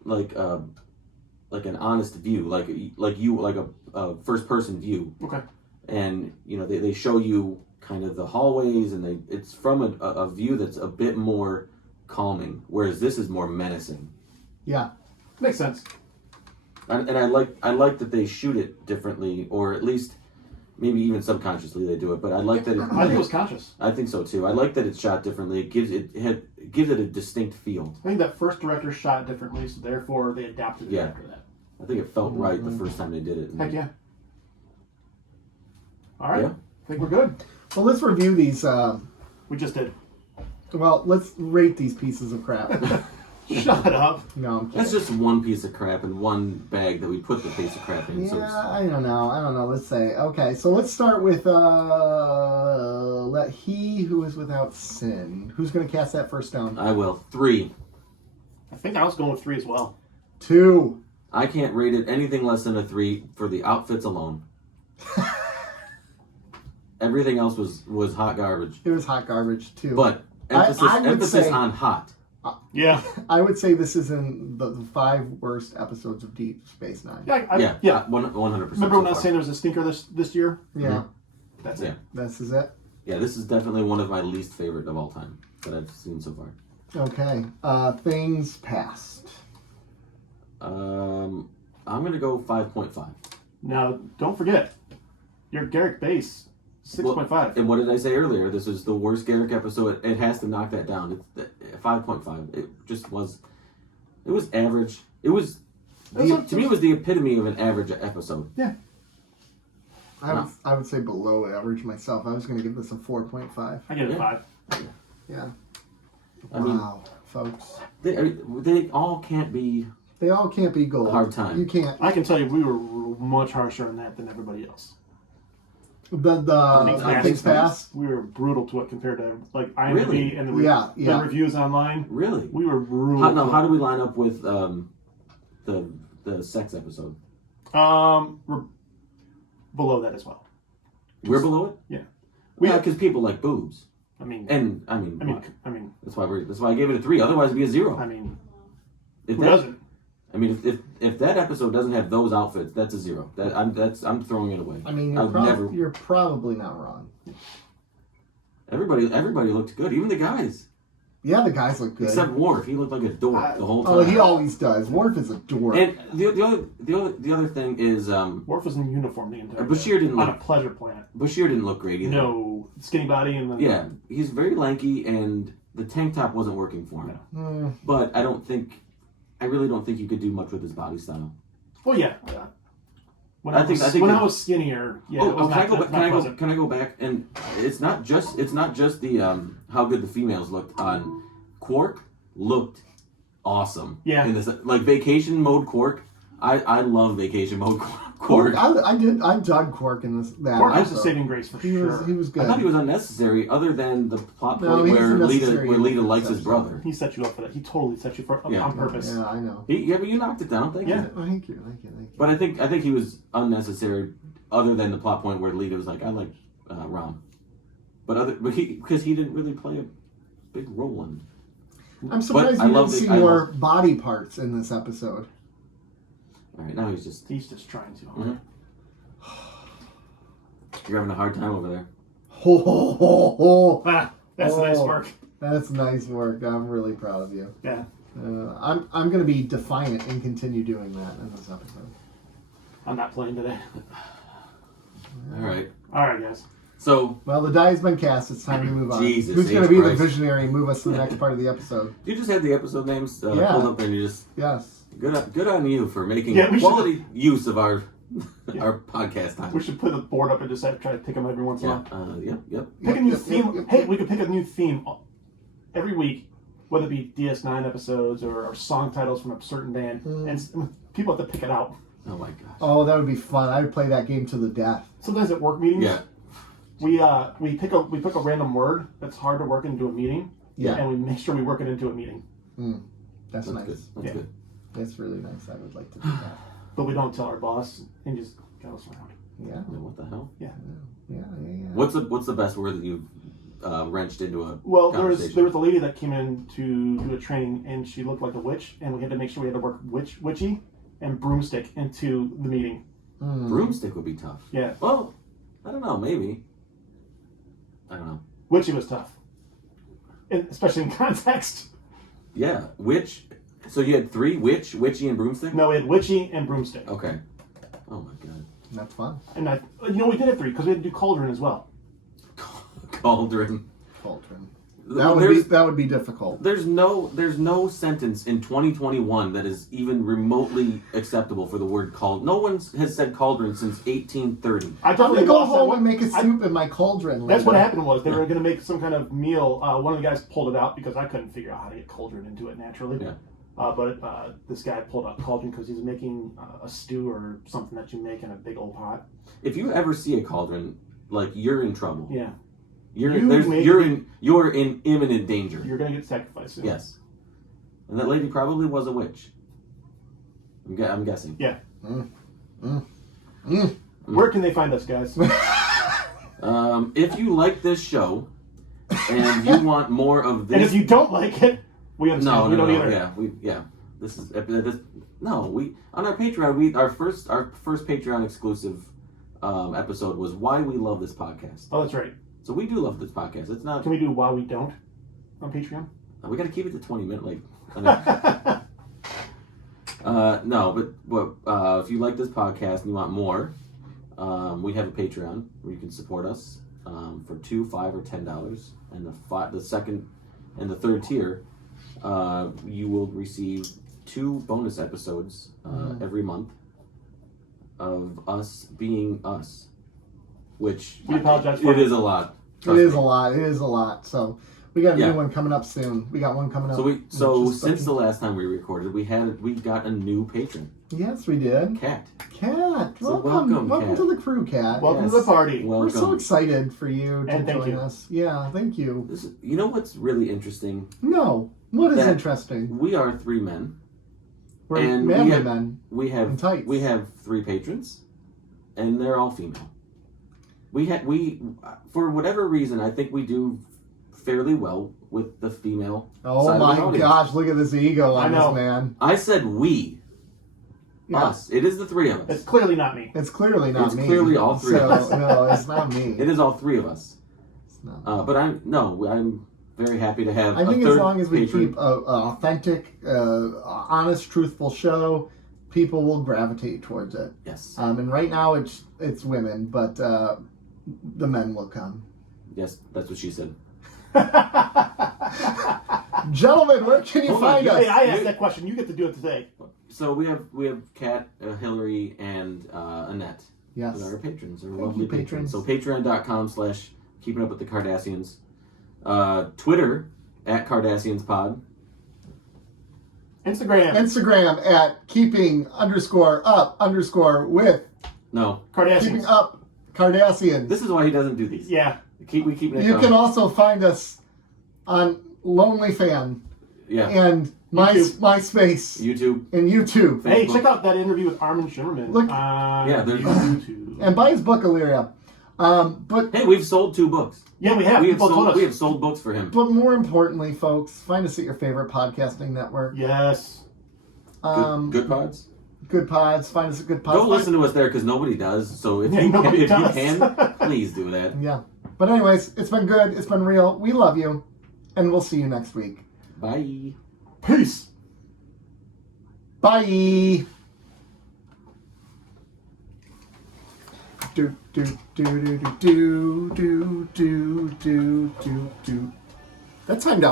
like an honest view, like a first person view. Okay. And they show you kind of the hallways, and it's from a view that's a bit more calming, whereas this is more menacing. Yeah. Makes sense. And I like that they shoot it differently, or at least maybe even subconsciously they do it. But I like that. I think it was conscious. I think so too. I like that it's shot differently. It gives it a distinct feel. I think that first director shot differently, so therefore they adapted it after that. I think it felt right the first time they did it. Heck yeah. All right. Yeah. I think we're good. Well, let's review these. We just did. Well, let's rate these pieces of crap. Shut up. No. That's just one piece of crap in one bag that we put the piece of crap in. Yeah, So I don't know. Let's say. Okay, so let's start with let he who is without sin. Who's going to cast that first stone? I will. 3. I think I was going with 3 as well. 2. I can't rate it anything less than a 3 for the outfits alone. Everything else was hot garbage. It was hot garbage too. But emphasis on hot. Yeah. I would say this is in the 5 worst episodes of Deep Space Nine. Yeah. 100%. Remember when I was saying there was a stinker this year? Yeah. That's Yeah. it. This is it. Yeah, this is definitely one of my least favorite of all time that I've seen so far. Okay. Things past. I'm gonna go 5.5. Now, don't forget, your Garrick base, 6.5. And what did I say earlier? This is the worst Garrick episode. It has to knock that down. It's 5.5. It just was. It was average. It was. To me, it was the epitome of an average episode. Yeah. I would say below average myself. I was going to give this a 4.5. I give it 5. Yeah. I mean, Wow, folks. They all can't be. They all can't be gold. Hard time. You can't. I can tell you, we were much harsher on that than everybody else. The things past. We were brutal to it compared to like IMDb Really? and the reviews online. Really? We were brutal. How do we line up with the sex episode? We're below that as well. We're below it. Yeah. Because people like boobs. I mean, that's why I gave it a 3. Otherwise, it'd be a 0. I mean, If who that- doesn't? I mean, if that episode doesn't have those outfits, that's a 0. I'm throwing it away. I mean, you're probably not wrong. Everybody looked good, even the guys. Yeah, the guys look good. Except Worf, he looked like a dork the whole time. Oh, he always does. Worf is a dork. And the other thing is, Worf was in uniform the entire Bashir didn't on look, a pleasure planet. Bashir didn't look great either. No, skinny body and yeah, he's very lanky, and the tank top wasn't working for him. No. But I really don't think you could do much with his body style. Well, yeah. When I was skinnier, yeah. Can I go back? And it's not just the how good the females looked on. Quark looked awesome. Yeah. In this, like vacation mode Quark, I love vacation mode Quark. I dug Quark in this. Quark was a saving grace for sure. He was good. I thought he was unnecessary, other than the plot point where Lita likes his brother. He set you up for that. He totally set you up on purpose. Yeah, I know. But you knocked it down. Thank you. Thank you. But I think he was unnecessary, other than the plot point where Lita was like, I like Rom, because he didn't really play a big role in. I'm surprised we didn't see more body parts in this episode. All right, now he's just trying to. Mm-hmm. You're having a hard time over there. That's nice work. That's nice work. I'm really proud of you. Yeah. I'm going to be defiant and continue doing that in this episode. I'm not playing today. All right, guys. So, well, the die has been cast. It's time to move on. Jesus, who's going to be the visionary and move us to the next part of the episode? You just had the episode names pulled up, and you just good on you for making quality use of our podcast time. We should put the board up and just try to pick them every once in a while. Yep. Pick a new theme. Hey, we could pick a new theme every week, whether it be DS9 episodes or song titles from a certain band, and people have to pick it out. Oh my gosh. Oh, that would be fun. I would play that game to the death. Sometimes at work meetings. Yeah. We pick a random word that's hard to work into a meeting. Yeah. And we make sure we work it into a meeting. That's nice. Good. That's good. That's really nice. I would like to do that. But we don't tell our boss and just goes around. Yeah. What the hell? Yeah. What's the best word that you've wrenched into a there was a lady that came in to do a training, and she looked like a witch, and we had to make sure we had to work witchy and broomstick into the meeting. Broomstick would be tough. Yeah. Well, I don't know. Maybe. I don't know. Witchy was tough, especially in context. Yeah. Witch. So you had 3: witchy, and broomstick? No, we had witchy and broomstick. Okay. Oh my god. That's fun. And we did have 3 because we had to do cauldron as well. Cauldron. That would be difficult. There's no sentence in 2021 that is even remotely acceptable for the word cauldron. No one has said cauldron since 1830. I'm going to go home and make a soup in my cauldron. That's what happened was they were going to make some kind of meal. One of the guys pulled it out because I couldn't figure out how to get cauldron into it naturally. Yeah. But this guy pulled out cauldron because he's making a stew or something that you make in a big old pot. If you ever see a cauldron, you're in trouble. Yeah. You're in imminent danger. You're gonna get sacrificed. Yeah. Yes. And that lady probably was a witch. I'm guessing. Yeah. Where can they find us, guys? If you like this show and you want more of this, and if you don't like it, we understand. We don't either. This is on our Patreon. Our first Patreon exclusive episode was why we love this podcast. Oh, that's right. So we do love this podcast. It's not. Can we do why we don't on Patreon? We got to keep it to 20 minutes. No, but if you like this podcast and you want more, we have a Patreon where you can support us for $2, $5, or $10, and the second and the third tier, you will receive 2 bonus episodes every month of us being us. Which we apologize for. It is a lot. It is a lot. So we got a new one coming up soon. We got one coming up. So since the last time we recorded, we got a new patron. Yes, we did. Kat. So welcome to the crew, Kat. Welcome to the party. We're so excited for you to join us. Yeah, thank you. You know what's really interesting? No, what is interesting? We are 3 men. We're manly men. We have 3 patrons, and they're all female. We for whatever reason, I think we do fairly well with the female. Oh my gosh! Look at this ego on this man. I said we, us. It is the 3 of us. It's clearly not me. It's clearly not me. It's clearly all 3 of us. No, it's not me. It is all 3 of us. It's not. But I'm very happy to have. I think a as third long as we patron. keep an authentic, honest, truthful show, people will gravitate towards it. Yes. And right now it's women, but the men will come. Yes, that's what she said. Gentlemen, where can you Hold on, find Hey, us? I asked that question. You get to do it today. So we have Kat, Hillary, and Annette. Yes. Our patrons, our Thank lovely you, patrons. patrons. So patreon.com/keeping up with the Cardassians. Twitter @CardassiansPod. Instagram at keeping_up_with No. Cardassians. keeping up Cardassians. This is why he doesn't do these. Yeah. We keep it You going. can also find us on Lonely Fan Yeah. and YouTube. MySpace YouTube. and YouTube. Hey, Facebook. check out that interview with Armin Shimmerman. Look- Yeah, there's- YouTube. And buy his book, Illyria. But Hey, we've sold 2 books. Yeah, we have. We have People told us. sold books for him. more importantly, folks, find us at your favorite podcasting network. Yes. Good pods. Good Pods. Find us at Good Pods. Don't listen to us there because nobody does. So if Yeah, you nobody can, does. please do that. Yeah. But anyways, it's been good. It's been real. We love you. And we'll see you next week. Bye. Peace. Bye. Do do do do do do do do do do. That timed out.